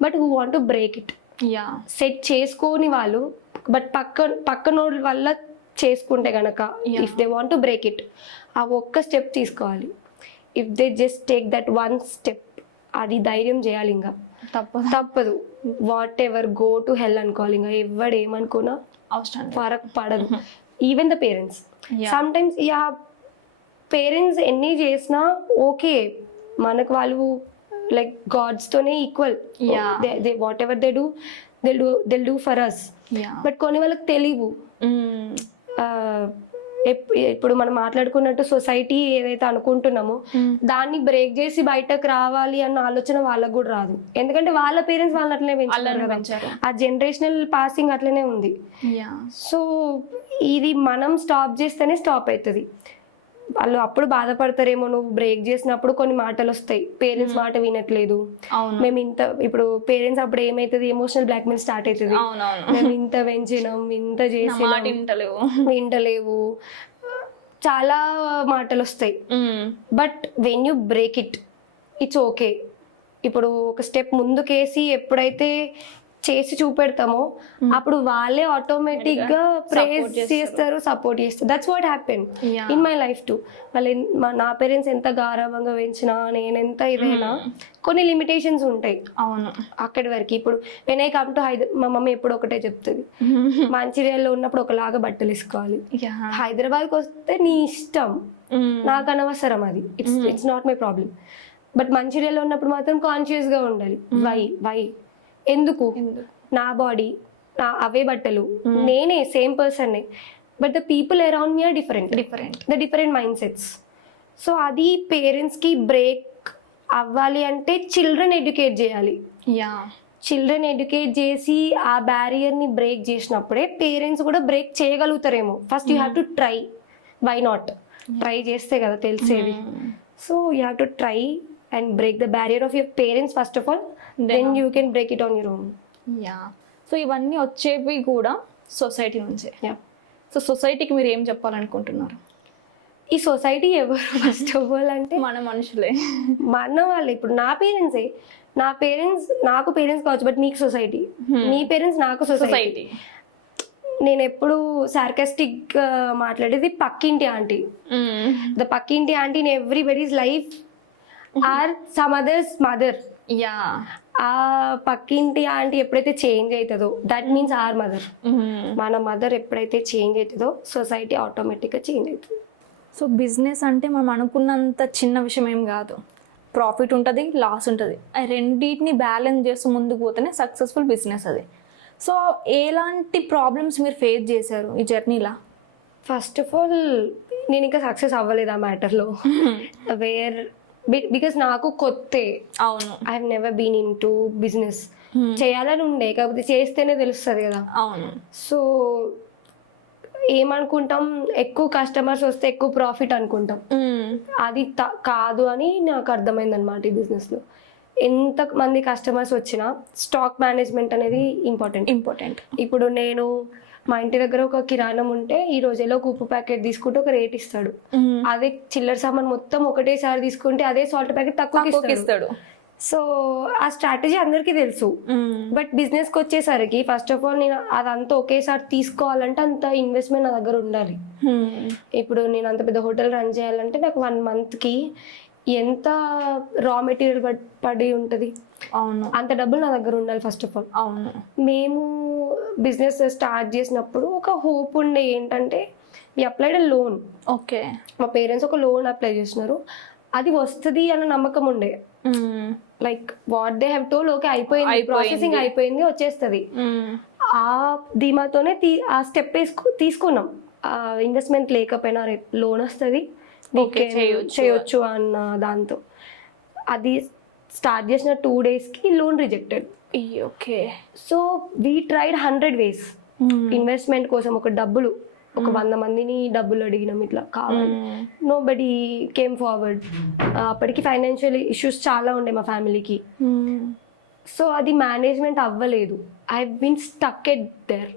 But who want to break it. Set చేసుకోని వాళ్ళు బట్ పక్కనోళ్ళ వల్ల చేసుకుంటే గనక if they want to break it, ఆ ఒక్క స్టెప్ తీసుకోవాలి. If they just take that 1 step, అది ధైర్యం చేయాలి. ఇంకా తప్పదు. What ever go to hell అనుకోవాలి. ఇంకా ఎవడు ఏమనుకున్నా ఫరక్ పడదు. Even the parents some times parents ఎన్ని చేసినా ఓకే, మనకు వాళ్ళు like gods తోనే equal. they whatever they do they'll do for us. But కొన్ని వాళ్ళకి తెలియవు. ఇప్పుడు మనం మాట్లాడుకున్నట్టు సొసైటీ ఏదైతే అనుకుంటున్నామో దాన్ని బ్రేక్ చేసి బయటకు రావాలి అన్న ఆలోచన వాళ్ళకు కూడా రాదు. ఎందుకంటే వాళ్ళ పేరెంట్స్ వాళ్ళని అట్లనే పెంచారు, ఆ జనరేషనల్ పాసింగ్ అట్లనే ఉంది. సో ఇది మనం స్టాప్ చేస్తేనే స్టాప్ అవుతుంది. వాళ్ళు అప్పుడు బాధపడతారేమో, నువ్వు బ్రేక్ చేసినప్పుడు కొన్ని మాటలు వస్తాయి, పేరెంట్స్ మాట వినట్లేదు, మేము ఇంత. ఇప్పుడు పేరెంట్స్ అప్పుడు ఏమైతుంది, ఎమోషనల్ బ్లాక్మెయిల్ స్టార్ట్ అవుతుంది. మేము ఇంత పెంచినాం, ఇంత చేసినాం, వింటలేవు, చాలా మాటలు వస్తాయి. But when you break it, it's okay. ఇప్పుడు ఒక స్టెప్ ముందుకేసి ఎప్పుడైతే చేసి చూపెడతామో అప్పుడు వాళ్ళే ఆటోమేటిక్ గా ప్రేజ్ చేస్తారు, సపోర్ట్ చేస్తారు. That's what happen in my life to. వాళ్ళు నా పేరెంట్స్ ఎంత గారాభంగా పెంచినా, నేనెంత ఇదైనా కొన్ని లిమిటేషన్స్ ఉంటాయి. అవును, అక్కడి వరకు. ఇప్పుడు వెన్ ఐ కమ్ టు మా మమ్మీ ఎప్పుడు ఒకటే చెప్తుంది, మంచిర్యాలలో ఉన్నప్పుడు ఒకలాగా బట్టలు వేసుకోవాలి, హైదరాబాద్కి వస్తే నీ ఇష్టం, నాకు అనవసరం, అది it's not my problem. But మంచిర్యాలలో ఉన్నప్పుడు మాత్రం కాన్షియస్ గా ఉండాలి. వై ఎందుకు, నా బాడీ, నా అవే బట్టలు, నేనే same person. But the people around me are different the different mind sets. So అది పేరెంట్స్ కి బ్రేక్ అవ్వాలి అంటే చిల్డ్రన్ ఎడ్యుకేట్ చేయాలి. చిల్డ్రన్ ఎడ్యుకేట్ చేసి ఆ బ్యారియర్ ని బ్రేక్ చేసినప్పుడే పేరెంట్స్ కూడా బ్రేక్ చేయగలుగుతారేమో. First you have to try. Why not? Try చేస్తే కదా తెలిసేది. So you have to try and break the barrier of your parents first of all, then you can break it on your own. So ఇవన్నీ వచ్చేవి కూడా society నుంచే. So సొసైటీకి మీరు ఏం చెప్పాలనుకుంటున్నారు? ఈ సొసైటీ ఎవరు ఫస్ట్ ఆఫ్ ఆల్ అంటే మన మనుషులే, మన వాళ్ళే. ఇప్పుడు నా పేరెంట్సే, నా పేరెంట్స్ నాకు పేరెంట్స్ కావచ్చు, బట్ నీకు సొసైటీ, నీ పేరెంట్స్ నాకు సొసైటీ. నేను ఎప్పుడు సార్కాస్టిక్ మాట్లాడేది పక్కింటి ఆంటీ. ద పక్కింటి aunty in everybody's life are some others mother. ఆ పక్కింటి ఆంటీ ఎప్పుడైతే చేంజ్ అవుతుందో దట్ మీన్స్ ఆర్ మదర్. మన మదర్ ఎప్పుడైతే చేంజ్ అవుతుందో సొసైటీ ఆటోమేటిక్గా చేంజ్ అవుతుంది. సో బిజినెస్ అంటే మనం అనుకున్నంత చిన్న విషయం ఏం కాదు. ప్రాఫిట్ ఉంటుంది, లాస్ ఉంటుంది, ఆ రెండింటిని బ్యాలెన్స్ చేస్తూ ముందుకు పోతేనే సక్సెస్ఫుల్ బిజినెస్ అది. సో ఎలాంటి ప్రాబ్లమ్స్ మీరు ఫేస్ చేశారు ఈ జర్నీలా? ఫస్ట్ ఆఫ్ ఆల్ నేను ఇంకా సక్సెస్ అవ్వలేదు ఆ మ్యాటర్లో. బికాస్ నాకు కొత్తే, అవును I have never been into business. చేయాలని ఉండే, కాకపోతే చేస్తేనే తెలుస్తుంది కదా. అవును. సో ఏమనుకుంటాం, ఎక్కువ కస్టమర్స్ వస్తే ఎక్కువ ప్రాఫిట్ అనుకుంటాం. అది కాదు అని నాకు అర్థమైంది అనమాట ఈ బిజినెస్లో. ఎంత మంది కస్టమర్స్ వచ్చినా స్టాక్ మేనేజ్మెంట్ అనేది ఇంపార్టెంట్. ఇప్పుడు నేను మా ఇంటి దగ్గర ఒక కిరాణం ఉంటే ఈ రోజులో ఒక ఉప్పు ప్యాకెట్ తీసుకుంటే ఒక రేట్ ఇస్తాడు. అదే చిల్లర సామాన్ మొత్తం ఒకటేసారి తీసుకుంటే అదే సాల్ట్ ప్యాకెట్ తక్కువకి ఇస్తాడు. సో ఆ స్ట్రాటజీ అందరికీ తెలుసు. బట్ బిజినెస్కి వచ్చేసరికి ఫస్ట్ ఆఫ్ ఆల్ నేను అదంతా ఒకేసారి తీసుకోవాలంటే అంత ఇన్వెస్ట్మెంట్ నా దగ్గర ఉండాలి. ఇప్పుడు నేను అంత పెద్ద హోటల్ రన్ చేయాలంటే నాకు 1 monthకి ఎంత రా మెటీరియల్ పడి ఉంటుంది. అవును, అంత డబ్బులు నా దగ్గర ఉండాలి ఫస్ట్ ఆఫ్ ఆల్. అవును. మేము బిజినెస్ స్టార్ట్ చేసినప్పుడు ఒక హోప్ ఉండే, ఏంటంటే వి అప్లైడ్ అ లోన్. ఓకే. మా పేరెంట్స్ ఒక లోన్ అప్లై చేసినారు, అది వస్తుంది అన్న నమ్మకం ఉండే. Like what they have told, okay అయిపోయింది, ప్రాసెసింగ్ అయిపోయింది, వచ్చేస్తుంది. ఆ ధీమాతోనే ఆ స్టెప్ తీసుకున్నాం. ఇన్వెస్ట్మెంట్ లేకపోయినా లోన్ వస్తుంది, చేయొచ్చు అన్న దాంతో. అది స్టార్ట్ చేసిన 2 daysకి loan rejected. Okay. So we tried 100 ways investment కోసం. ఒక 100 మందిని డబ్బులు అడిగినాం, ఇట్లా కావాలి, నో బడీ కేమ్ ఫార్వర్డ్. అప్పటికి ఫైనాన్షియల్ ఇష్యూస్ చాలా ఉండే మా ఫ్యామిలీకి. సో అది మేనేజ్మెంట్ అవ్వలేదు. I been stuck at there.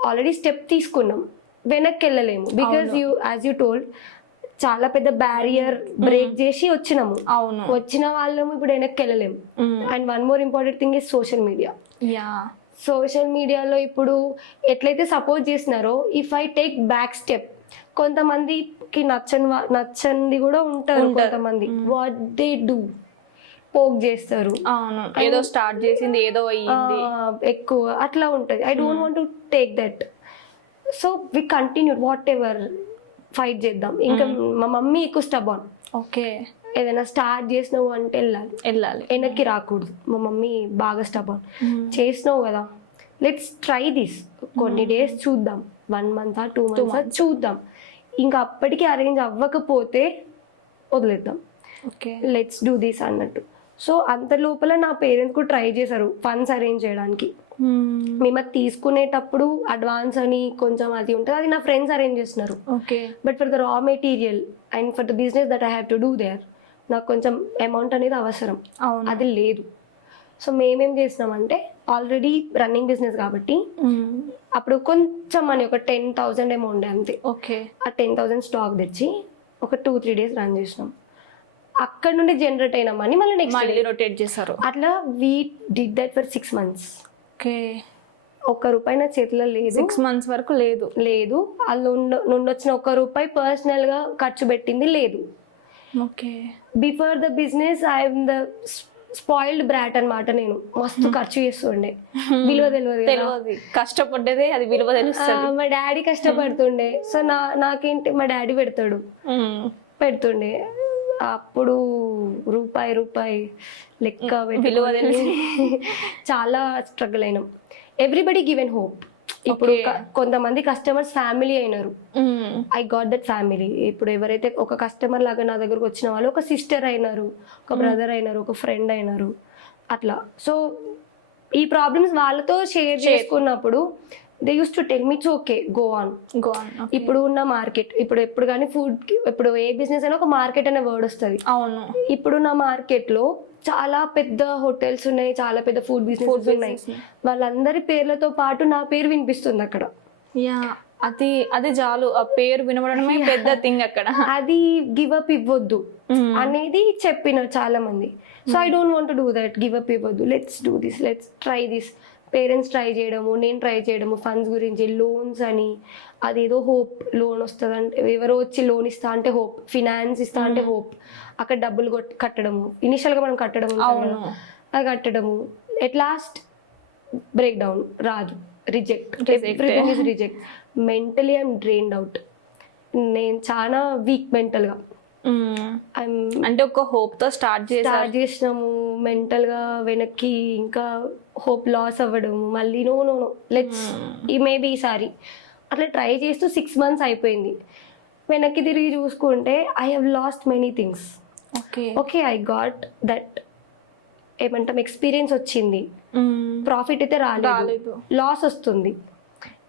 Already step తీసుకున్నాం, వెనక్కి వెళ్ళలేము. బికాజ్ యాజ్ యూ టోల్డ్, చాలా పెద్ద బ్యారియర్ బ్రేక్ చేసి వచ్చినాము. అవును, వచ్చిన వాళ్ళము ఇప్పుడు వెనక్కి వెళ్ళలేము. And 1 more important thing is social media. Social మీడియాలో ఇప్పుడు ఎట్లయితే సపోర్ట్ చేసినారో, if I take back step, కొంతమందికి నచ్చంది కూడా ఉంటారు. కొంతమంది వాట్ దే డూ, పోక్ చేస్తారు. అవును, ఏదో స్టార్ట్ చేసింది ఏదో అయ్యింది, ఎక్కువ అట్లా ఉంటుంది. I don't want to take that. So we continue whatever, fight చేద్దాం. ఇంకా మా మమ్మీ ఎక్కువ స్టబాన్. ఓకే. ఏదైనా స్టార్ట్ చేసినావు అంటే వెళ్ళాలి, వెనక్కి రాకూడదు. మా మమ్మీ బాగా స్టబాన్. చేసినావు కదా, లెట్స్ ట్రై దిస్, కొన్ని డేస్ చూద్దాం, 1 month 2 months చూద్దాం. ఇంకా అప్పటికి అరేంజ్ అవ్వకపోతే వదిలేద్దాం, లెట్స్ డూ దిస్ అన్నట్టు. సో అంత లోపల నా పేరెంట్స్ కూడా ట్రై చేశారు ఫండ్స్ అరేంజ్ చేయడానికి. మేము అది తీసుకునేటప్పుడు అడ్వాన్స్ అని కొంచెం అది ఉంటుంది, అది నా ఫ్రెండ్స్ అరేంజ్ చేస్తున్నారు. But for the raw material and for the business that I have to do there, నాకు కొంచెం అమౌంట్ అనేది అవసరం, అది లేదు. సో మేమేం చేసినామంటే, ఆల్రెడీ రన్నింగ్ బిజినెస్ కాబట్టి అప్పుడు కొంచెం మనీ, ఒక 10,000 ఏమో ఉండే అంతే. ఆ 10,000 స్టాక్ తెచ్చి ఒక 2-3 days రన్ చేసినాం. అక్కడ నుండి జనరేట్ అయిన మనీ మళ్ళీ నెక్స్ట్ రొటేట్ చేశారు. అట్లా we did that for 6 months. ₹1 నా చేతిలో లేదు, 6 months వరకు లేదు. అందులో నుండి వచ్చిన ₹1 పర్సనల్ గా ఖర్చు పెట్టింది లేదు. Before the business I'm the spoiled brought అనమాట. నేను మస్తు ఖర్చు చేస్తుండే, విలువ తెలియదు, కష్టపడ్డదే అది విలువ తెలుస్తుంది. మా డాడీ కష్టపడుతుండే, సో నాకేంటి, మా డాడీ పెడుతుండే. అప్పుడు రూపాయి లెక్క విలువ తెలిసి చాలా స్ట్రగుల్ అయినాం. Everybody given hope. ఇప్పుడు కొంతమంది కస్టమర్స్ ఫ్యామిలీ అయినారు. I got that family. ఇప్పుడు ఎవరైతే ఒక కస్టమర్ లాగా నా దగ్గరకు వచ్చిన వాళ్ళు, ఒక సిస్టర్ అయినారు, ఒక బ్రదర్ అయినారు, ఒక ఫ్రెండ్ అయినారు, అట్లా. సో ఈ ప్రాబ్లమ్స్ వాళ్ళతో షేర్ చేసుకున్నప్పుడు they use to tell me it's okay, go on. ఇప్పుడు ఉన్న మార్కెట్, ఎప్పుడు కానీ ఫుడ్, ఇప్పుడు ఏ బిజినెస్ అయినా ఒక మార్కెట్ అనే వర్డ్ వస్తుంది. అవును. ఇప్పుడున్న మార్కెట్ లో చాలా పెద్ద హోటల్స్ ఉన్నాయి, చాలా పెద్ద ఫుడ్ బిజినెస్ ఉన్నాయి. వాళ్ళందరి పేర్లతో పాటు నా పేరు వినిపిస్తుంది అక్కడ. అది చాలు, ఆ పేరు వినబడమే పెద్ద థింగ్ అక్కడ. అది గివ్ అప్ ఇవ్వద్దు అనేది చెప్పిన చాలా మంది. So I don't want to do that, give up ఇవ్వద్దు, let's do this, let's try this. Parents try చేయడము, నేను ట్రై చేయడము, ఫండ్స్ గురించి, లోన్స్ అని, అదేదో హోప్, లోన్ వస్తుంది అంటే ఎవరో వచ్చి లోన్ ఇస్తా అంటే హోప్, ఫినాన్స్ ఇస్తా అంటే హోప్, అక్కడ డబ్బులు కట్టడము, ఇనిషియల్గా మనం కట్టడము, అది కట్టడము, ఎట్ లాస్ట్ బ్రేక్ డౌన్, రాదు, reject, everything is reject. Mentally I'm drained out. నేను చాలా వీక్ మెంటల్గా. అంటే ఒక హోప్ తో స్టార్ట్ చేసినాము, మెంటల్ గా వెనక్కి ఇంకా హోప్ లాస్ అవ్వడము, మళ్ళీ నో లెట్స్ మేబీ ఈసారి అట్లా ట్రై చేస్తూ 6 months అయిపోయింది. వెనక్కి తిరిగి చూసుకుంటే I have lost many things. Okay. Okay I got that ఏమంటాం ఎక్స్పీరియన్స్ వచ్చింది, ప్రాఫిట్ అయితే రాలేదు, లాస్ వస్తుంది,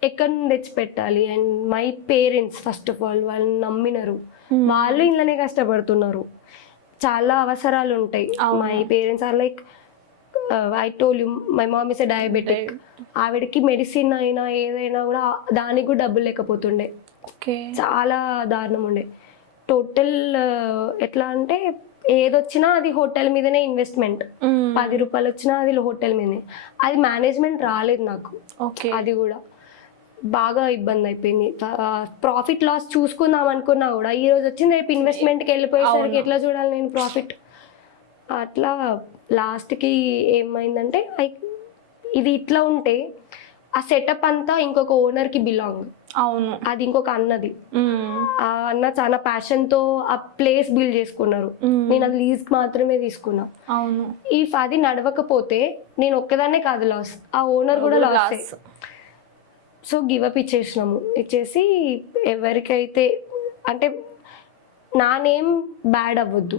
ఎక్కడి నుండి తెచ్చి పెట్టాలి. And my parents first of all వాళ్ళని నమ్మినారు, వాళ్ళు ఇంట్లోనే కష్టపడుతున్నారు, చాలా అవసరాలు ఉంటాయి. My parents are like I told you my mom is a diabetic, ఆవిడకి మెడిసిన్ అయినా ఏదైనా కూడా దానికి కూడా డబ్బులు లేకపోతుండే, చాలా దారుణం ఉండే. టోటల్ ఎట్లా అంటే ఏదొచ్చినా అది హోటల్ మీదనే ఇన్వెస్ట్మెంట్, 10 రూపాయలు వచ్చినా అది హోటల్ మీదనే. అది మేనేజ్మెంట్ రాలేదు నాకు, అది కూడా బాగా ఇబ్బంది అయిపోయింది. ప్రాఫిట్ లాస్ చూసుకుందాం అనుకున్నా కూడా ఈ రోజు వచ్చింది రేపు ఇన్వెస్ట్మెంట్కి వెళ్ళిపోయేసరికి ఎట్లా చూడాలి నేను ప్రాఫిట్. అట్లా లాస్ట్కి ఏమైందంటే ఇది ఇట్లా ఉంటే ఆ సెటప్ అంతా ఇంకొక ఓనర్కి బిలాంగ్. అవును, అది ఇంకొక అన్నది. ఆ అన్న చాలా ప్యాషన్ తో ఆ ప్లేస్ బిల్డ్ చేసుకున్నారు, నేను అది లీజ్ మాత్రమే తీసుకున్నా. అవును, ఇఫ్ అది నడవకపోతే నేను ఒక్కదాన్నే కాదు లాస్, ఆ ఓనర్ కూడా లాస్. సో గివ్ అప్ ఇచ్చేసి ఎవరికైతే అంటే నా నేమ్ బ్యాడ్ అవ్వద్దు,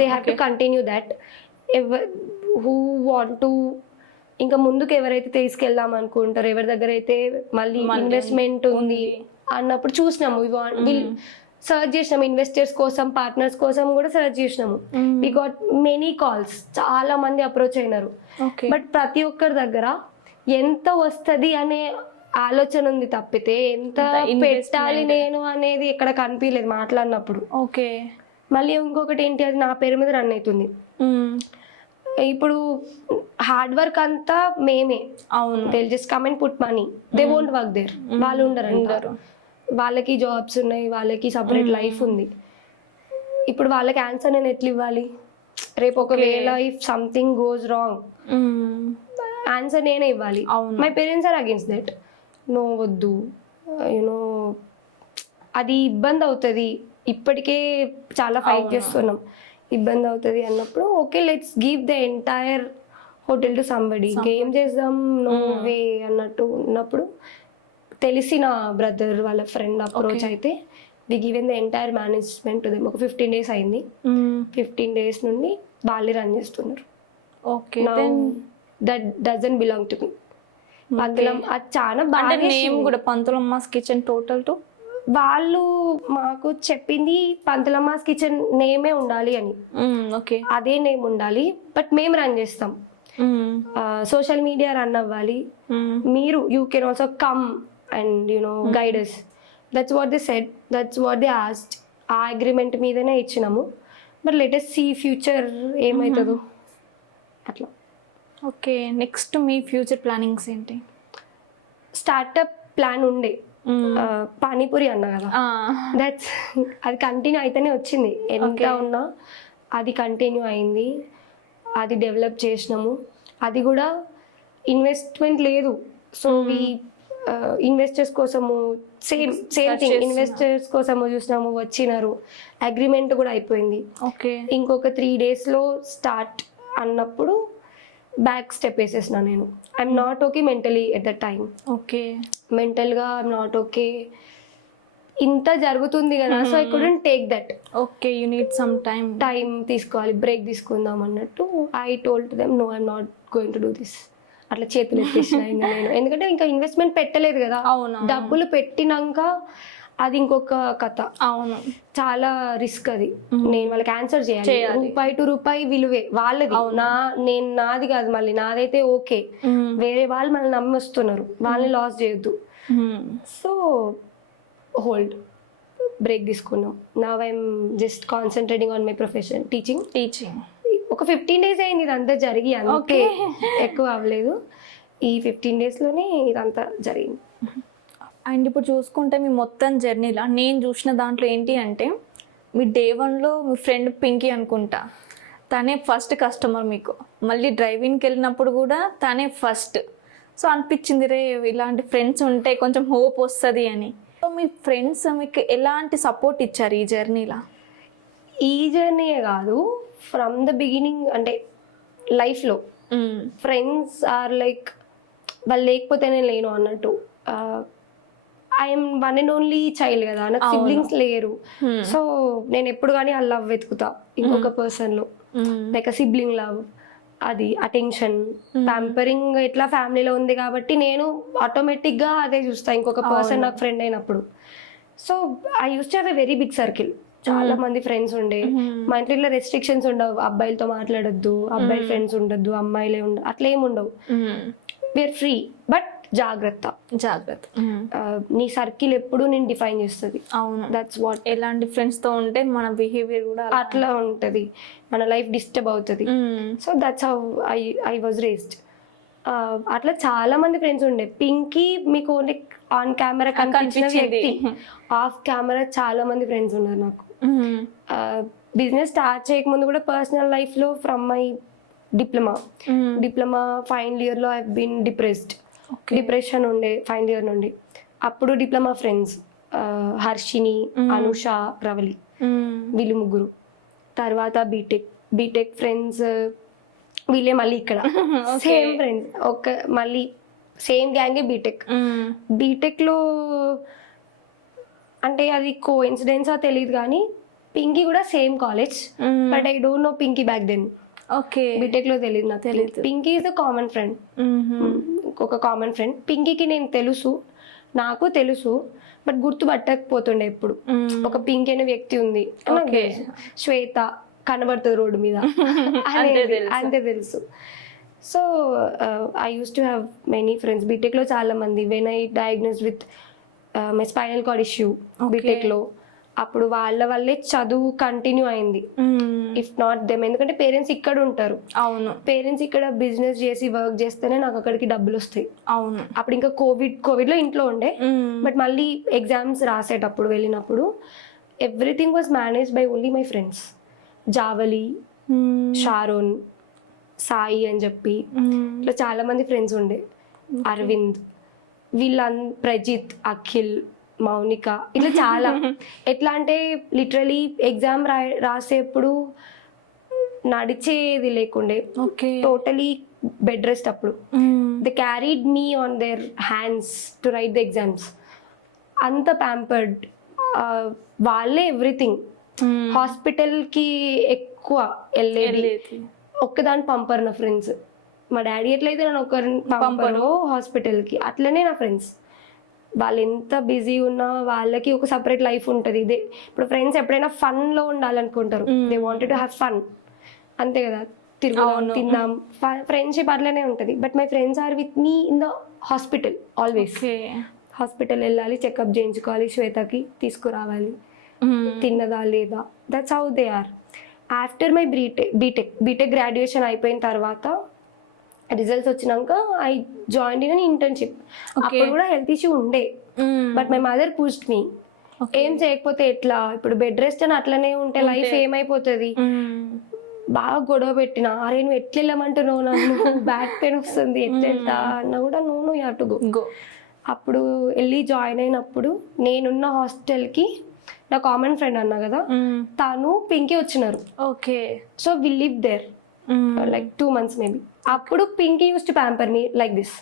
they have to continue that. Who want to ఇంకా ముందుకు ఎవరైతే తీసుకెళ్దాం అనుకుంటారు, ఎవరి దగ్గర అయితే మళ్ళీ ఇన్వెస్ట్మెంట్ ఉంది అన్నప్పుడు చూసినాము, సర్చ్ చేసినాము ఇన్వెస్టర్స్ కోసం, పార్ట్నర్స్ కోసం కూడా సర్చ్ చేసినాము. వి గాట్ మెనీ కాల్స్, చాలా మంది అప్రోచ్ అయినారు. బట్ ప్రతి ఒక్కరి దగ్గర ఎంత వస్తుంది అనే ఆలోచన ఉంది తప్పితే ఎంత పెట్టాలి నేను అనేది ఎక్కడ కనిపించలేదు మాట్లాడినప్పుడు. ఓకే. మళ్ళీ ఇంకొకటి ఏంటి, అది నా పేరు మీద రన్ అవుతుంది. ఇప్పుడు హార్డ్ వర్క్ అంతా మేమే. అవును, they just come and put money, they won't work there, వాళ్ళు ఉండరు, వాళ్ళకి జాబ్స్ ఉన్నాయి, వాళ్ళకి సపరేట్ లైఫ్ ఉంది. ఇప్పుడు వాళ్ళకి ఆన్సర్ నేను ఎట్లా ఇవ్వాలి? రేపు ఒకవేళ if something goes wrong answer నేనే ఇవ్వాలి. My parents are against that, no వద్దు, యూనో అది ఇబ్బంది అవుతుంది, ఇప్పటికే చాలా ఫైట్ చేస్తున్నాం, ఇబ్బంది అవుతుంది అన్నప్పుడు okay let's give the entire hotel to somebody, game చేద్దాం, నో వే అన్నట్టు ఉన్నప్పుడు తెలిసిన బ్రదర్ వాళ్ళ ఫ్రెండ్ అప్రోచ్ అయితే we given the entire management to them. ఒక 15 days అయింది, 15 days నుండి వాళ్ళే రన్ చేస్తున్నారు. Okay, that doesn't belong to me. పంతులం అది చాలా బాగా నేమ్ కూడా పంతులమ్మాస్ కిచెన్ టోటల్ టు వాళ్ళు మాకు చెప్పింది పంతులమ్మాస్ కిచెన్ నేమే ఉండాలి అని. ఓకే, అదే నేమ్ ఉండాలి, బట్ మేము రన్ చేస్తాం, సోషల్ మీడియా రన్ అవ్వాలి, మీరు you can also come and you know guide us. That's what they said, that's what they asked. ఆ అగ్రిమెంట్ మీదనే ఇచ్చినాము, but let us see future ఏమవుతుందో అట్లా. ఓకే, నెక్స్ట్ మీ ఫ్యూచర్ ప్లానింగ్స్ ఏంటి? స్టార్టప్ ప్లాన్ ఉండే, పానీపూరి అన్నా కదా, దట్స్ అది కంటిన్యూ అయితేనే వచ్చింది, ఎంత ఉన్నా అది కంటిన్యూ అయింది, అది డెవలప్ చేసినాము. అది కూడా ఇన్వెస్ట్మెంట్ లేదు, సో ఇన్వెస్టర్స్ కోసము సేమ్ థింగ్, ఇన్వెస్టర్స్ కోసము చూసినాము, వచ్చినారు, అగ్రిమెంట్ కూడా అయిపోయింది. ఓకే, ఇంకొక 3 daysలో స్టార్ట్ అన్నప్పుడు బ్యాక్ స్టెప్ వేసేసిన నేను. I'm not okay mentally at the time. Okay, మెంటల్గా ఐఎమ్ నాట్ ఓకే, ఇంత జరుగుతుంది కదా, so I couldn't take that. Okay, you need some time తీసుకోవాలి, బ్రేక్ తీసుకుందాం అన్నట్టు I told them no I'm not going to do this. అట్లా చేతులు ఎత్తేసిన నేను, ఎందుకంటే ఇంకా ఇన్వెస్ట్మెంట్ పెట్టలేదు కదా, డబ్బులు పెట్టినాక అది ఇంకొక కథ. అవును, చాలా రిస్క్ అది. నేను వాళ్ళకి ఆన్సర్ చేయాలి, రూపాయి టు రూపాయి విలువే వాళ్ళది, నాది కాదు. మళ్ళీ నాదైతే ఓకే, వేరే వాళ్ళు మళ్ళీ నమ్మి వస్తున్నారు, వాళ్ళని లాస్ చేయొద్దు. సో హోల్డ్, బ్రేక్ తీసుకున్నాం. Now I'm just concentrating on my profession, teaching. ఒక 15 days అయింది ఇదంతా జరిగి, అంతే, ఎక్కువ అవ్వలేదు. ఈ 15 daysలోనే ఇదంతా జరిగింది. అండ్ ఇప్పుడు చూసుకుంటే మీ మొత్తం జర్నీలో నేను చూసిన దాంట్లో ఏంటి అంటే, మీ Day 1లో మీ ఫ్రెండ్ పింకీ అనుకుంటా, తనే ఫస్ట్ కస్టమర్ మీకు. మళ్ళీ డ్రైవింగ్కి వెళ్ళినప్పుడు కూడా తనే ఫస్ట్. సో అనిపించింది రే ఇలాంటి ఫ్రెండ్స్ ఉంటే కొంచెం హోప్ వస్తుంది అని. సో మీ ఫ్రెండ్స్ మీకు ఎలాంటి సపోర్ట్ ఇచ్చారు ఈ జర్నీలో? ఈ జర్నీయే కాదు, ఫ్రమ్ ద బిగినింగ్, అంటే లైఫ్లో ఫ్రెండ్స్ ఆర్ లైక్ వాళ్ళు లేకపోతేనే లేను అన్నట్టు. I'm one and only child కదా, నాకు సిబ్లింగ్స్ లేరు. సో నేను ఎప్పుడు కానీ ఆ లవ్ వెతుకుతా ఇంకొక పర్సన్ లో, లైక్ సిబ్లింగ్ లవ్, అది అటెన్షన్, ప్యాంపరింగ్ ఇట్లా ఫ్యామిలీలో ఉంది కాబట్టి నేను ఆటోమేటిక్ గా అదే చూస్తా ఇంకొక పర్సన్ నాకు ఫ్రెండ్ అయినప్పుడు. So I use to have a very big circle, చాలా మంది ఫ్రెండ్స్ ఉండే. మా ఇంట్లో ఇట్లా రెస్ట్రిక్షన్స్ ఉండవు, అబ్బాయిలతో మాట్లాడొద్దు, అబ్బాయి ఫ్రెండ్స్ ఉండొద్దు, అమ్మాయిలే ఉండవు, అట్లా ఏమి ఉండవు. వీఆర్ ఫ్రీ, బట్ జాగ్రత్త. నీ సర్కిల్ ఎప్పుడు నేను డిఫైన్ చేస్తుంది. అవును, దట్స్ వాట్. ఎలాంటి ఫ్రెండ్స్ తో ఉంటే మన బిహేవియర్ కూడా అట్లా ఉంటది, మన లైఫ్ డిస్టర్బ్ అవుతుంది. So that's how I was raised. అట్లా చాలా మంది ఫ్రెండ్స్ ఉండే. పింకీ మీకు ఓన్లీ ఆన్ కెమెరా కనిపించిన వ్యక్తి, ఆఫ్ కెమెరా చాలా మంది ఫ్రెండ్స్ ఉన్నారు నాకు. బిజినెస్ స్టార్ట్ చేయకముందు కూడా పర్సనల్ లైఫ్ లో from my diploma final year లో ఐ బీన్ డిప్రెషన్ ఉండే ఫైనల్ ఇయర్ నుండి. అప్పుడు డిప్లొమా ఫ్రెండ్స్ హర్షిని, అనుష, రవలి, వీళ్ళు ముగ్గురు. తర్వాత బీటెక్ ఫ్రెండ్స్ వీళ్ళే మళ్ళీ ఇక్కడ సేమ్ ఫ్రెండ్స్, మళ్ళీ సేమ్ గ్యాంగే బీటెక్ లో. అంటే అది కో ఇన్సిడెన్సా తెలియదు కానీ పింకీ కూడా same college, but I don't know Pinky back then. Okay, BTech లో తెలియదు నాకు. Pinky is the common friend, ఒక కామన్ ఫ్రెండ్. పింకీకి నేను నాకు తెలుసు, బట్ గుర్తుపట్టకపోతుండే ఎప్పుడు. ఒక పింకీ అనే వ్యక్తి ఉంది, శ్వేత కనబడుతుంది రోడ్డు మీద, అంతే తెలుసు. So I use to have many friends BTech లో చాలా మంది. When I diagnosed with my spinal cord issue BTech లో, అప్పుడు వాళ్ళ వల్లే చదువు కంటిన్యూ అయింది. ఇఫ్ నాట్ దెమ్, ఎందుకంటే పేరెంట్స్ ఇక్కడ ఉంటారు. అవును, పేరెంట్స్ ఇక్కడ బిజినెస్ చేసి వర్క్ చేస్తేనే నాకు అక్కడికి డబ్బులు వస్తాయి. అవును, అప్పుడు ఇంకా కోవిడ్ లో ఇంట్లో ఉండే, బట్ మళ్ళీ ఎగ్జామ్స్ రాసేటప్పుడు వెళ్ళినప్పుడు everything was manage by only my friends. Javali, Sharon, Sai అని చెప్పి ఇట్లా చాలా మంది ఫ్రెండ్స్ ఉండే. అరవింద్, ప్రజిత్, అఖిల్, మౌనిక, ఇట్లా చాలా. ఎట్లా అంటే లిటరలీ ఎగ్జామ్ రాసేప్పుడు నడిచేది లేకుండే, టోటలీ బెడ్ రెస్ట్. అప్పుడు they carried me on their hands to right the exams. అంత ప్యాంపర్డ్, వాళ్ళే ఎవ్రీథింగ్. హాస్పిటల్ కి ఎక్కువ వెళ్ళేది, ఒక్కదాని పంపరు నా ఫ్రెండ్స్. మా డాడీ ఎట్లయితే నన్ను ఒకరిని పంపరు హాస్పిటల్ కి, అట్లనే నా ఫ్రెండ్స్. వాళ్ళు ఎంత బిజీ ఉన్నా వాళ్ళకి ఒక సపరేట్ లైఫ్ ఉంటుంది. ఇదే ఇప్పుడు ఫ్రెండ్స్ ఎప్పుడైనా ఫన్ లో ఉండాలనుకుంటారు, they wanted to have fun, అంతే కదా, తిరుగుదాం, తిందాం, ఫ్రెండ్షిప్ అట్లనే ఉంటుంది. But my friends are with me in the hospital always. Hospital వెళ్ళాలి, చెకప్ చేయించుకోవాలి, శ్వేతకి తీసుకురావాలి, తిన్నదా లేదా, that's how they are. After my BTech graduation అయిపోయిన తర్వాత రిజల్ట్స్ వచ్చినాక ఐ జాయిన్ ఇన్ ఇంటర్న్షిప్. అప్పుడు కూడా హెల్త్ ఇష్యూ ఉండే, but my mother pushed me. ఏం చేయకపోతే ఎట్లా, ఇప్పుడు బెడ్ రెస్ట్ అని అట్లనే ఉంటే లైఫ్ ఏమైపోతుంది. బాగా గొడవ పెట్టిన, అరే నువ్వు ఎట్లా వెళ్ళమంటున్నావు, నన్ను బ్యాక్ పెయిన్ వస్తుంది, ఎట్లా వెళ్తా అన్నా కూడా no you have to go. అప్పుడు వెళ్ళి జాయిన్ అయినప్పుడు నేనున్న హాస్టల్కి నా కామన్ ఫ్రెండ్ అన్నా కదా, తను పింకీ వచ్చినారు. Okay, so we live there like 2 months maybe. అప్పుడు Pinky use to pamper me like this.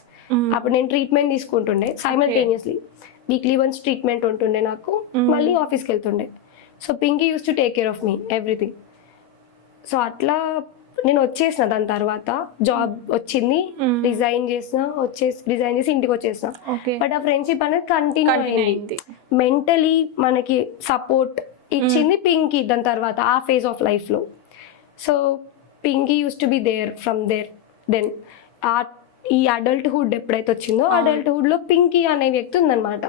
అప్పుడు నేను ట్రీట్మెంట్ తీసుకుంటుండే సైమల్టేనియస్లీ, వీక్లీ వన్స్ ట్రీట్మెంట్ ఉంటుండే నాకు, మళ్ళీ ఆఫీస్కి వెళ్తుండే. So Pinky use to take care of me everything. So అట్లా నేను వచ్చేసిన. దాని తర్వాత జాబ్ వచ్చింది, రిజైన్ చేసి ఇంటికి వచ్చేసిన. బట్ ఆ ఫ్రెండ్షిప్ అనేది కంటిన్యూ అయింది. మెంటలీ మనకి సపోర్ట్ ఇచ్చింది పింకీ దాని తర్వాత ఆ ఫేజ్ ఆఫ్ లైఫ్లో. So Pinky use to be there from there. Then ఈ అడల్ట్హుడ్ ఎప్పుడైతే వచ్చిందో, అడల్ట్హుడ్లో పింకీ అనే వ్యక్తి ఉందన్నమాట.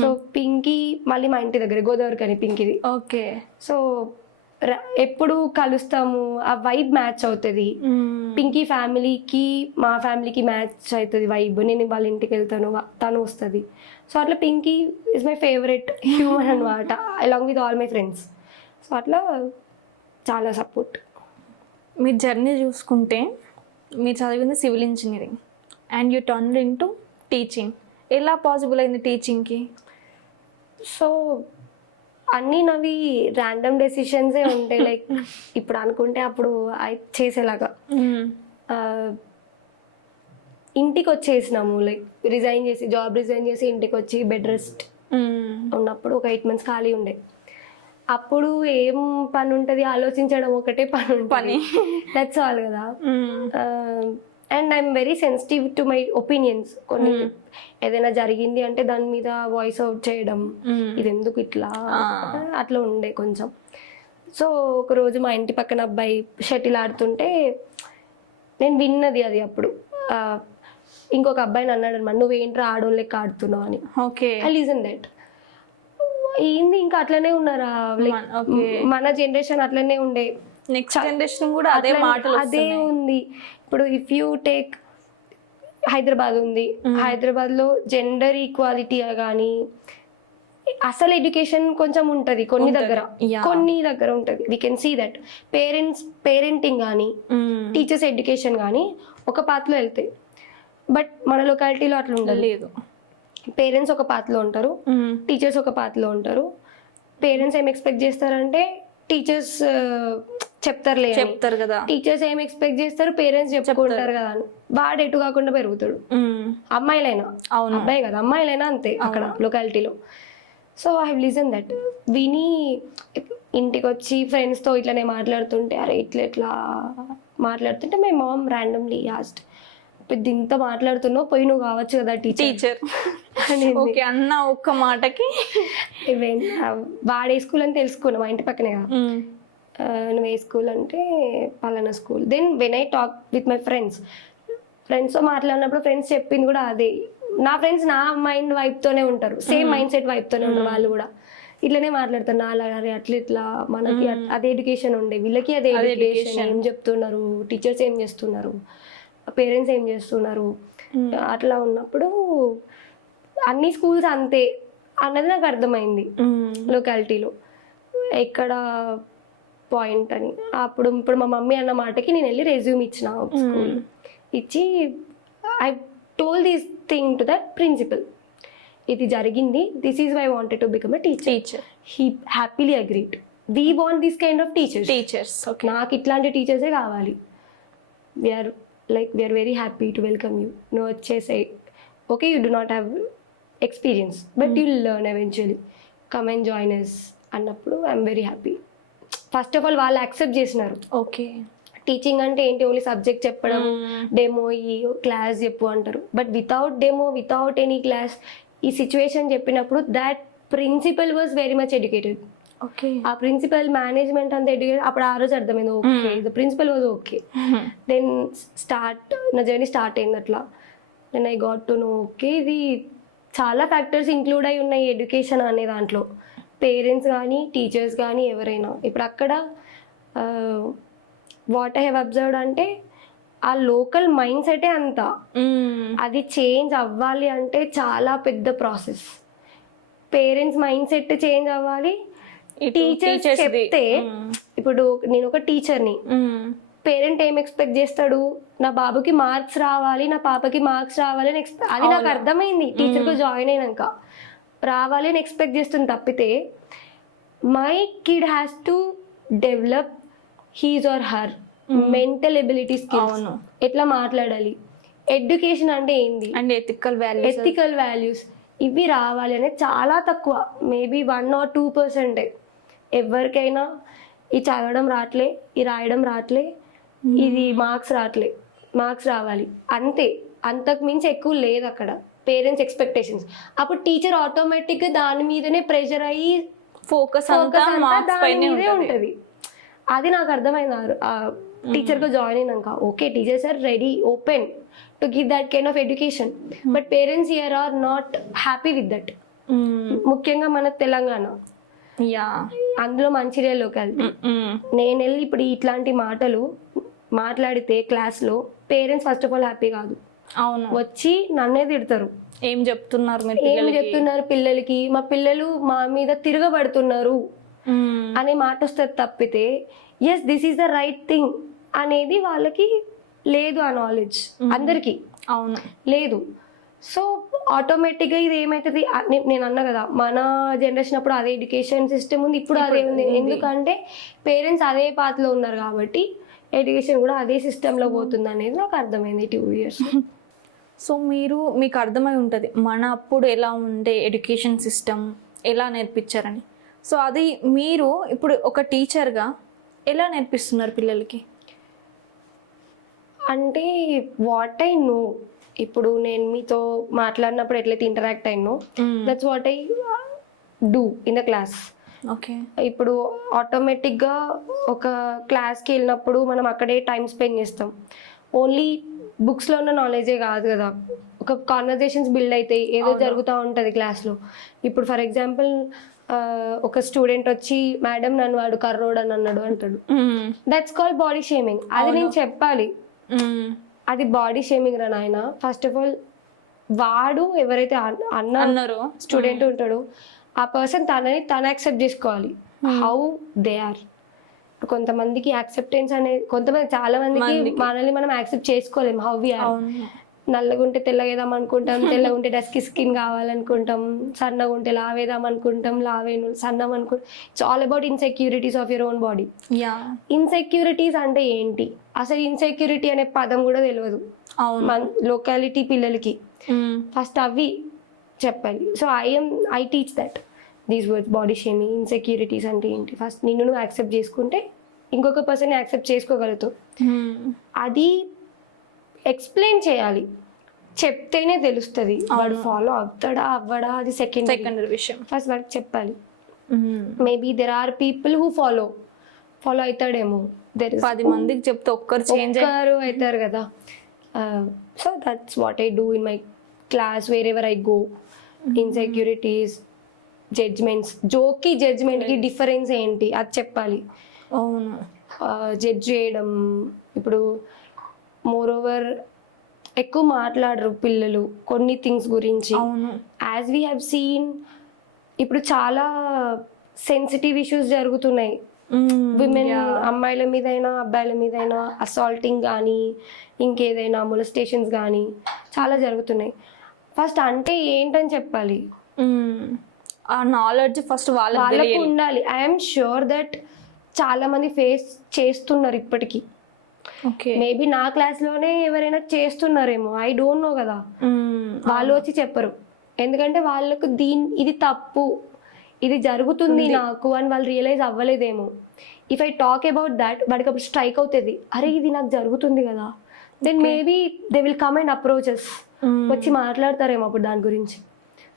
సో పింకీ మళ్ళీ మా ఇంటి దగ్గర గోదావరి కానీ పింకీది. ఓకే, సో ఎప్పుడు కలుస్తాము, ఆ వైబ్ మ్యాచ్ అవుతుంది. పింకీ ఫ్యామిలీకి మా ఫ్యామిలీకి మ్యాచ్ అవుతుంది వైబ్. నేను వాళ్ళ ఇంటికి వెళ్తాను, తను వస్తుంది. సో అట్లా Pinky is my favourite human అనమాట, along with all my friends. So అట్లా చాలా సపోర్ట్. మీ జర్నీ చూసుకుంటే మీరు చదివింది civil engineering and you turn in to teaching. ఎలా పాసిబుల్ అయింది టీచింగ్కి? సో అన్నీ నవి ర్యాండమ్ డెసిషన్సే ఉంటాయి. లైక్ ఇప్పుడు అనుకుంటే అప్పుడు చేసేలాగా. ఇంటికి వచ్చేసినాము, లైక్ జాబ్ రిజైన్ చేసి ఇంటికి వచ్చి బెడ్ రెస్ట్ ఉన్నప్పుడు ఒక 8 months ఖాళీ ఉండే. అప్పుడు ఏం పని ఉంటుంది, ఆలోచించడం ఒకటే పని దట్స్ ఆల్ కదా. And I'm very sensitive to my opinions. కొన్ని ఏదైనా జరిగింది అంటే దాని మీద వాయిస్ అవుట్ చేయడం, ఇది ఎందుకు ఇట్లా అట్లా ఉండే కొంచెం. సో ఒకరోజు మా ఇంటి పక్కన అబ్బాయి షటిల్ ఆడుతుంటే నేను విన్నది అది. అప్పుడు ఇంకొక అబ్బాయిని అన్నాడు అనమాట, నువ్వేంట్రా ఆడోళ్ళకి ఆడుతున్నావు అని. Okay, I listen that. ఏంది ఇంకా అట్లనే ఉన్నారా, మన జనరేషన్ అట్లనే ఉండే, నెక్స్ట్ జనరేషన్ కూడా అదే మాటలు అదే ఉంది. ఇప్పుడు ఇఫ్ యూ టేక్ హైదరాబాద్ ఉంది, హైదరాబాద్ లో జెండర్ ఈక్వాలిటీ కానీ అసలు ఎడ్యుకేషన్ కొంచెం ఉంటది కొన్ని దగ్గర ఉంటది. We can see that parenting కానీ టీచర్స్ ఎడ్యుకేషన్ కానీ ఒక పాత్రలో వెళ్తాయి. బట్ మన లొకాలిటీలో అట్లా ఉండలేదు. పేరెంట్స్ ఒక పాత్రలో ఉంటారు, టీచర్స్ ఒక పాత్రలో ఉంటారు. పేరెంట్స్ ఏం ఎక్స్పెక్ట్ చేస్తారంటే టీచర్స్ చెప్తారు కదా, టీచర్స్ ఏం ఎక్స్పెక్ట్ చేస్తారు, పేరెంట్స్ చెప్పుకుంటారు కదా అని వాడు ఎటు కాకుండా పెరుగుతాడు. అమ్మాయిలైనా అబ్బాయి కదా, అమ్మాయిలైనా అంతే అక్కడ లొకాలిటీలో. So I have listen that. విని ఇంటికి వచ్చి ఫ్రెండ్స్తో ఇట్లనే మాట్లాడుతుంటే, అరే ఇట్లా మాట్లాడుతుంటే మై మామ్ ర్యాండమ్లీ ఆస్క్డ్, ఇంత మాట్లాడుతున్నావు, పోయి నువ్వు కావచ్చు కదా టీచర్ ఓకే అన్న ఒక్క మాటకి. వాడే స్కూల్ అని తెలుసుకున్నా, మా ఇంటి పక్కనే కదా. నువ్వు ఏ స్కూల్ అంటే పలానా school. Then when I talk with my ఫ్రెండ్స్తో మాట్లాడినప్పుడు ఫ్రెండ్స్ చెప్పింది కూడా అదే. నా ఫ్రెండ్స్ నా మైండ్ వైపుతోనే ఉంటారు, సేమ్ మైండ్ సెట్ వైపుతోనే ఉంటారు. వాళ్ళు కూడా ఇట్లనే మాట్లాడతారు నా అలాగే అట్లా ఇట్లా. మనకి అదే ఎడ్యుకేషన్ ఉండే, వీళ్ళకి అదే ఎడ్యుకేషన్. ఏం చెప్తున్నారు, టీచర్స్ ఏం చేస్తున్నారు, పేరెంట్స్ ఏం చేస్తున్నారు, అట్లా ఉన్నప్పుడు అన్ని స్కూల్స్ అంతే అన్నది నాకు అర్థమైంది లొకాలిటీలో ఎక్కడ పాయింట్ అని. ఇప్పుడు మా మమ్మీ అన్న మాటకి నేను వెళ్ళి రెజ్యూమ్ ఇచ్చిన స్కూల్ ఇచ్చి, I told this thing to that principal, ఇది జరిగింది, this is why I wanted to become a teacher. He happily agreed. We want this kind of teachers. నాకు ఇట్లాంటి టీచర్సే కావాలి. We are very happy to welcome you. నువ్వు వచ్చేసే, okay you do not have experience but you learn eventually, come and join us అన్నప్పుడు I'm very happy. First of all వాళ్ళు accept చేసినారు. Okay, teaching అంటే ఏంటి, ఓన్లీ సబ్జెక్ట్ చెప్పడం, demo ఈ class చెప్పు అంటారు. But without demo, without any class, ఈ సిచ్యువేషన్ చెప్పినప్పుడు that principal was very much educated. Okay, ఆ ప్రిన్సిపల్ మేనేజ్మెంట్ అంతా ఎడ్యుకేటెడ్. అప్పుడు ఆ రోజు అర్థమైంది, okay the principal was okay. Then నా జర్నీ స్టార్ట్ అయింది అట్లా. Then I got to know, okay ఇది చాలా ఫ్యాక్టర్స్ ఇంక్లూడ్ అయి ఉన్నాయి ఎడ్యుకేషన్ అనే దాంట్లో. పేరెంట్స్ కానీ టీచర్స్ కానీ ఎవరైనా. ఇప్పుడు అక్కడ వాట్ ఐ హ్యావ్ అబ్జర్వ్డ్ అంటే ఆ లోకల్ మైండ్ సెటే అంతా. అది చేంజ్ అవ్వాలి అంటే చాలా పెద్ద process. Parents mind set change అవ్వాలి, టీచర్స్ చెప్తే. ఇప్పుడు నేను ఒక టీచర్ని, పేరెంట్ ఏం ఎక్స్పెక్ట్ చేస్తాడు, నా బాబుకి మార్క్స్ రావాలి, నా పాపకి మార్క్స్ రావాలి అని అది నాకు అర్థమైంది టీచర్గా జాయిన్ అయినాక. రావాలి అని ఎక్స్పెక్ట్ చేస్తుంది తప్పితే my kid has to develop his or her mental ability skills, ఎట్లా మాట్లాడాలి, ఎడ్యుకేషన్ అంటే ఏంది, అండ్ ఎథికల్ వాల్యూస్ ఇవి రావాలి అనేది చాలా తక్కువ. మేబీ 1 or 2% ఎవరికైనా ఈ చదవడం రావట్లే, ఈ రాయడం రావట్లే, ఇది మార్క్స్ రావాలి అంతే. అంతకు మించి ఎక్కువ లేదు అక్కడ పేరెంట్స్ ఎక్స్పెక్టేషన్స్. అప్పుడు టీచర్ ఆటోమేటిక్గా దాని మీదనే ప్రెషర్ అయ్యి ఫోకస్ దాని మీదే ఉంటుంది. అది నాకు అర్థమైంది టీచర్గా జాయిన్ అయినాక. Okay, teachers are ready, open to give that kind of education, but parents here are not happy with that. ముఖ్యంగా మన తెలంగాణ, అందులో మంచిర్యాల లొకాలిటీ. నేను వెళ్ళి ఇప్పుడు ఇట్లాంటి మాటలు మాట్లాడితే క్లాస్లో parents first of all happy కాదు. అవును, వచ్చి నన్నే తిడతారు. ఏం చెప్తున్నారు పిల్లలకి, మా పిల్లలు మా మీద తిరగబడుతున్నారు అనే మాట వస్తుంది తప్పితే yes this is the right thing అనేది వాళ్ళకి లేదు. ఆ నాలెడ్జ్ అందరికీ అవును లేదు. సో ఆటోమేటిక్గా ఇది ఏమవుతుంది, నేను అన్నా కదా మన జనరేషన్ అప్పుడు అదే ఎడ్యుకేషన్ సిస్టమ్ ఉంది, ఇప్పుడు అదే ఉంది. ఎందుకంటే పేరెంట్స్ అదే పాత్రలో ఉన్నారు కాబట్టి ఎడ్యుకేషన్ కూడా అదే సిస్టంలో పోతుంది అనేది నాకు అర్థమైంది 2 years. సో మీకు అర్థమై ఉంటుంది మన అప్పుడు ఎలా ఉండే ఎడ్యుకేషన్ సిస్టమ్ ఎలా నేర్పించారని. సో అది మీరు ఇప్పుడు ఒక టీచర్గా ఎలా నేర్పిస్తున్నారు పిల్లలకి? అంటే వాట్ ఐ నో, ఇప్పుడు నేను మీతో మాట్లాడినప్పుడు ఎట్లయితే ఇంటరాక్ట్ అయినో, that's what I do in the class. Okay. ఇప్పుడు ఆటోమేటిక్గా ఒక క్లాస్కి వెళ్ళినప్పుడు మనం అక్కడే టైం స్పెండ్ చేస్తాం. ఓన్లీ బుక్స్లో ఉన్న నాలెడ్జే కాదు కదా, ఒక కాన్వర్జేషన్స్ బిల్డ్ అవుతాయి, ఏదో జరుగుతూ ఉంటుంది క్లాస్లో. ఇప్పుడు ఫర్ ఎగ్జాంపుల్ ఒక స్టూడెంట్ వచ్చి మేడం నన్ను వాడు కర్రోడు అని అన్నాడు అంటాడు, దట్స్ కాల్ బాడీ షేమింగ్. అది నేను చెప్పాలి, అది బాడీ షేమింగ్ రా నాయన. ఫస్ట్ ఆఫ్ ఆల్ వాడు ఎవరైతే అన్నారో స్టూడెంట్ ఉంటాడో ఆ పర్సన్ తను యాక్సెప్ట్ చేసుకోవాలి హౌ దే ఆర్. కొంతమందికి యాక్సెప్టెన్స్ అనేది, కొంతమంది చాలా మందికి మనల్ని మనం యాక్సెప్ట్ చేసుకోలేము హౌ వి ఆర్. నల్లగుంటే తెల్లగేదాం అనుకుంటాం, తెల్లగుంటే డస్కీ స్కిన్ కావాలనుకుంటాం, సన్నగా ఉంటే లావేదాం అనుకుంటాం, సన్నం అనుకుంటాం. It's all about insecurities of your own body. Insecurities అంటే ఏంటి, అసలు ఇన్సెక్యూరిటీ అనే పదం కూడా తెలియదు లోకాలిటీ పిల్లలకి. ఫస్ట్ అవి చెప్పాలి. So I teach that these words, body shaming, insecurities అంటే ఏంటి. ఫస్ట్ నిన్ను నువ్వు యాక్సెప్ట్ చేసుకుంటే ఇంకొక పర్సన్ యాక్సెప్ట్ చేసుకోగలుగుతావు. అది ఎక్స్ప్లెయిన్ చేయాలి, చెప్తేనే తెలుస్తుంది. వాడు ఫాలో అవుతాడా అవ్వడా అది సెకండ్ విషయం. ఫస్ట్ వాడికి చెప్పాలి. Maybe there are people who follow అవుతాడేమో, 10 మందికి చెప్తే ఒక్కరు అవుతారు కదా. So that's what I do in my class wherever I go. Insecurities, judgements, జోక్కి జడ్జ్మెంట్కి డిఫరెన్స్ ఏంటి అది చెప్పాలి. అవును, జడ్జ్ చేయడం. ఇప్పుడు మోర్ ఓవర్ ఎక్కువ మాట్లాడరు పిల్లలు కొన్ని థింగ్స్ గురించి. యాజ్ వీ హ్యావ్ సీన్ ఇప్పుడు చాలా సెన్సిటివ్ ఇష్యూస్ జరుగుతున్నాయి. విమెన్, అమ్మాయిల మీదైనా అబ్బాయిల మీదైనా అసాల్టింగ్ కానీ ఇంకేదైనా మొలెస్టేషన్స్ కానీ చాలా జరుగుతున్నాయి. ఫస్ట్ అంటే ఏంటని చెప్పాలి, ఆ నాలెడ్జ్ ఫస్ట్ వాళ్ళకు ఉండాలి. ఐఎమ్ ష్యూర్ దట్ చాలా మంది ఫేస్ చేస్తున్నారు ఇప్పటికీ. మేబీ నా క్లాస్లోనే ఎవరైనా చేస్తున్నారేమో, ఐ డోంట్ నో కదా. వాళ్ళు వచ్చి చెప్పరు, ఎందుకంటే వాళ్ళకు ఇది తప్పు, ఇది జరుగుతుంది నాకు అని వాళ్ళు రియలైజ్ అవ్వలేదేమో. If I talk about that, వాడికి అప్పుడు స్ట్రైక్ అవుతుంది, అరే ఇది నాకు జరుగుతుంది కదా. Then maybe they will come and approaches, వచ్చి మాట్లాడతారేమో అప్పుడు దాని గురించి.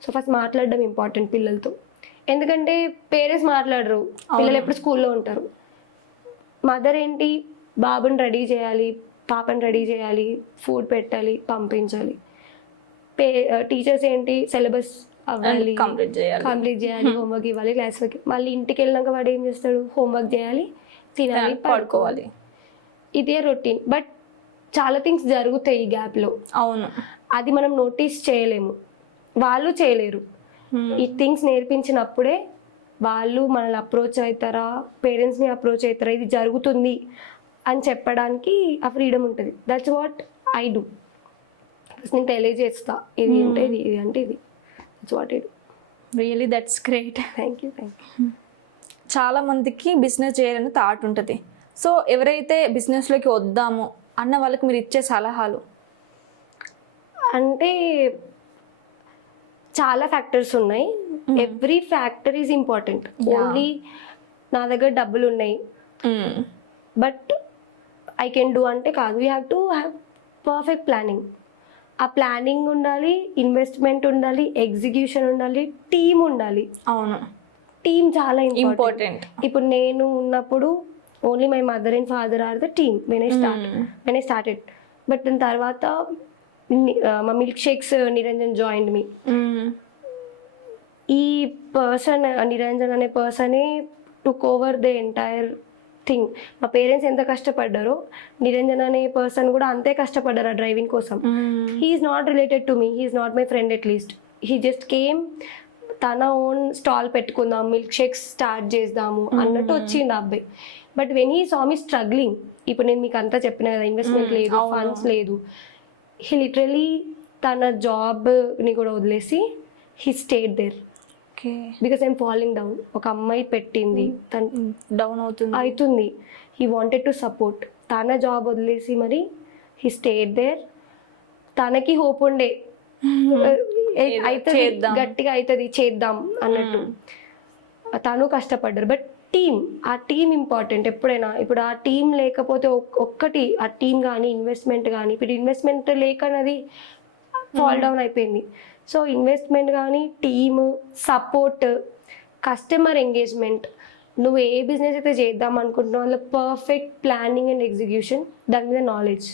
సో ఫస్ట్ మాట్లాడడం ఇంపార్టెంట్ పిల్లలతో, ఎందుకంటే పేరెంట్స్ మాట్లాడరు, పిల్లలు ఎప్పుడు స్కూల్లో ఉంటారు. మదర్ ఏంటి, బాబుని రెడీ చేయాలి, పాపని రెడీ చేయాలి, ఫుడ్ పెట్టాలి, పంపించాలి. టీచర్స్ ఏంటి, సిలబస్ అవ్వాలి, కంప్లీట్ చేయాలి, హోంవర్క్ ఇవ్వాలి క్లాస్కి. మళ్ళీ ఇంటికి వెళ్ళినాక వాడు ఏం చేస్తాడు, హోంవర్క్ చేయాలి, తినాలి, పడుకోవాలి. ఇదే రొటీన్. బట్ చాలా థింగ్స్ జరుగుతాయి ఈ గ్యాప్లో. అవును, అది మనం నోటీస్ చేయలేము, వాళ్ళు చేయలేరు. ఈ థింగ్స్ నేర్పించినప్పుడే వాళ్ళు మనల్ని అప్రోచ్ అవుతారా, పేరెంట్స్ని అప్రోచ్ అవుతారా, ఇది జరుగుతుంది అని చెప్పడానికి ఆ ఫ్రీడమ్ ఉంటుంది. That's what I do. నేను తెలియజేస్తా, ఇది అంటే ఇది అంటే ఇది. That's what I do. Really that's great. Thank you. చాలా మందికి బిజినెస్ చేయాలని థాట్ ఉంటుంది. సో ఎవరైతే బిజినెస్లోకి వద్దామో అన్న వాళ్ళకి మీరు ఇచ్చే సలహాలు అంటే చాలా ఫ్యాక్టర్స్ ఉన్నాయి. Every factor is important. Only నా దగ్గర డబ్బులు ఉన్నాయి బట్ ఐ కెన్ డూ అంటే కాదు. You have to have perfect planning. ఆ ప్లానింగ్ ఉండాలి, ఇన్వెస్ట్మెంట్ ఉండాలి, ఎగ్జిక్యూషన్ ఉండాలి, టీమ్ ఉండాలి. అవును, టీమ్ చాలా ఇంపార్టెంట్. ఇప్పుడు నేను ఉన్నప్పుడు only my mother and father are the team when I started. But దాని తర్వాత మా milk shakes Niranjan joined me. ఈ పర్సన్ నిరంజన్ అనే పర్సనే took over the entire thing. మా పేరెంట్స్ ఎంత కష్టపడ్డారో నిరంజన్ అనే పర్సన్ కూడా అంతే కష్టపడ్డారు ఆ డ్రైవింగ్ కోసం. He is not related to me, he is not my friend at least. He just came, తన ఓన్ స్టాల్ పెట్టుకుందాం, మిల్క్ షేక్స్ స్టార్ట్ చేద్దాము అన్నట్టు వచ్చిండు ఆ అబ్బాయి. But when he saw me struggling, ఇప్పుడు నేను మీకు అంతా చెప్పిన కదా, ఇన్వెస్ట్మెంట్ లేదు, ఫండ్స్ లేదు, హీ లిటరలీ తన జాబ్ని కూడా వదిలేసి he stayed there. Because I'm following down. ఒక అమ్మాయి పెట్టింది, తను డౌన్ అవుతుంది. He wanted to support. తన జాబ్ వదిలేసి మరి హీ స్టేడ్ దేర్. తనకి హోప్ ఉండే అవుతుంది, చేద్దాం. గట్టిగా అవుతుంది, చేద్దాం అన్నట్టు. తను కష్టపడ్డారు. బట్ ఆ టీం ఇంపార్టెంట్ ఎప్పుడైనా. ఇప్పుడు ఆ టీం లేకపోతే ఒక్కటి ఆ టీం కానీ ఇన్వెస్ట్మెంట్ కానీ, ఇప్పుడు ఇన్వెస్ట్మెంట్ లేకన్నది ఫాల్ డౌన్ అయిపోయింది. సో ఇన్వెస్ట్మెంట్ కానీ, టీము సపోర్ట్, కస్టమర్ ఎంగేజ్మెంట్, నువ్వు ఏ బిజినెస్ అయితే చేద్దాం అనుకుంటున్నావు అందులో పర్ఫెక్ట్ ప్లానింగ్ అండ్ ఎగ్జిక్యూషన్, దాని మీద నాలెడ్జ్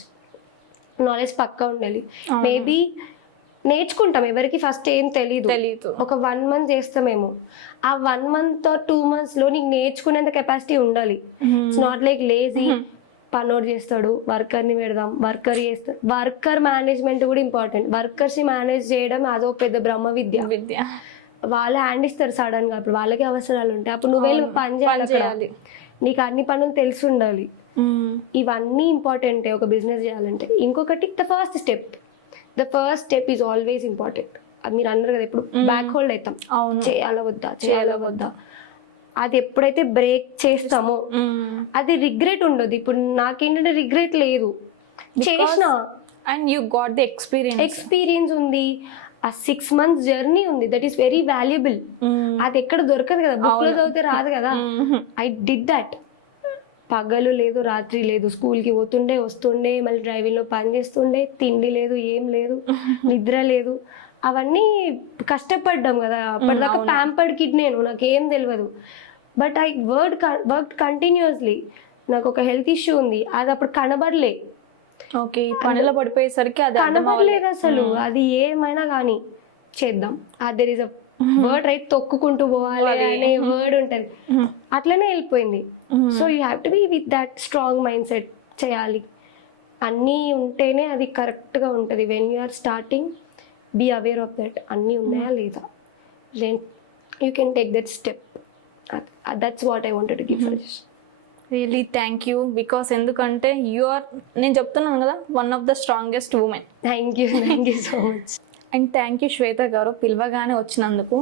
పక్కా ఉండాలి. మేబీ నేర్చుకుంటాం, ఎవరికి ఫస్ట్ ఏం తెలీదు. ఒక 1 month చేస్తామేమో, ఆ 1 month or 2 months లో నీకు నేర్చుకునేంత కెపాసిటీ ఉండాలి. ఇట్స్ నాట్ లైక్ లేజీ పనోడు చేస్తాడు, వర్కర్ని పెడదాం, వర్కర్ చేస్తాడు. వర్కర్ మేనేజ్మెంట్ కూడా ఇంపార్టెంట్. వర్కర్స్ని మేనేజ్ చేయడం అదో పెద్ద బ్రహ్మ విద్య. వాళ్ళు హ్యాండ్ ఇస్తారు సడన్ గా, అప్పుడు వాళ్ళకి అవసరాలు ఉంటాయి, అప్పుడు నువ్వు వెళ్ళి పని చేయాలి, నీకు అన్ని పనులు తెలిసి ఉండాలి. ఇవన్నీ ఇంపార్టెంటే ఒక బిజినెస్ చేయాలంటే. ఇంకొకటి the first step is always important. అది మీరు అన్నారు కదా, ఇప్పుడు బ్యాక్ హోల్డ్ అవుతాం, చేయాలా వద్దా. అది ఎప్పుడైతే బ్రేక్ చేస్తామో అది రిగ్రెట్ ఉండదు. ఇప్పుడు నాకేంటంటే రిగ్రెట్ లేదు, చేసిన and you got the experience ఉంది. ఆ 6 months జర్నీ ఉంది, దట్ ఈస్ వెరీ వాల్యుబుల్. అది ఎక్కడ దొరకదు కదా, బుక్ లో చదివితే రాదు కదా. I did that. పగలు లేదు, రాత్రి లేదు, స్కూల్కి పోతుండే వస్తుండే, మళ్ళీ డ్రైవింగ్లో పని చేస్తుండే, తిండి లేదు, ఏం లేదు, నిద్ర లేదు. అవన్నీ కష్టపడ్డాం కదా. అప్పటిదాకా ప్యాంపర్డ్ కిడ్ నేను, నాకేం తెలియదు. But I work continuously. నాకు ఒక హెల్త్ ఇష్యూ ఉంది, అది అప్పుడు కనబడలే. ఓకే, పనిలో పడిపోయేసరికి అది కనబడలేదు అసలు. అది ఏమైనా కానీ చేద్దాం, there is a word right, తొక్కుకుంటూ పోవాలి అనే వర్డ్ ఉంటుంది, అట్లనే వెళ్ళిపోయింది. So you have to be with that strong mind set. చేయాలి అన్నీ ఉంటేనే అది కరెక్ట్గా ఉంటుంది. When you are starting, be aware of that, అన్నీ ఉన్నాయా లేదా, then you can take that step. That's what I wanted to give suggestion. Really thank you, because ఎందుకంటే నేను చెప్తున్నాను కదా, one of the strongest women. Thank you so much. And thank you Shweta గారు, పిలవగానే వచ్చినందుకు.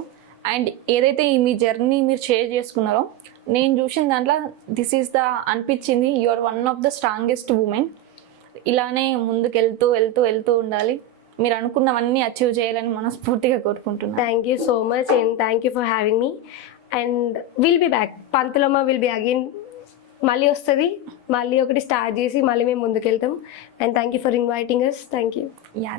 అండ్ ఏదైతే మీ జర్నీ మీరు share చేసుకున్నారో, నేను చూసిన దాంట్లో దిస్ ఈస్ ద అనిపించింది, you are one of the strongest women. ఇలానే ముందుకు వెళ్తూ ఉండాలి, మీరు అనుకున్నవన్నీ అచీవ్ చేయాలని మనస్ఫూర్తిగా కోరుకుంటున్నాను. Thank you so much and thank you for having me. And will be back. పంతులమ్మ విల్ బి అగైన్, మళ్ళీ వస్తుంది, మళ్ళీ ఒకటి స్టార్ట్ చేసి మళ్ళీ మేము ముందుకు వెళ్తాం. And thank you for inviting us. Thank you. Yeah.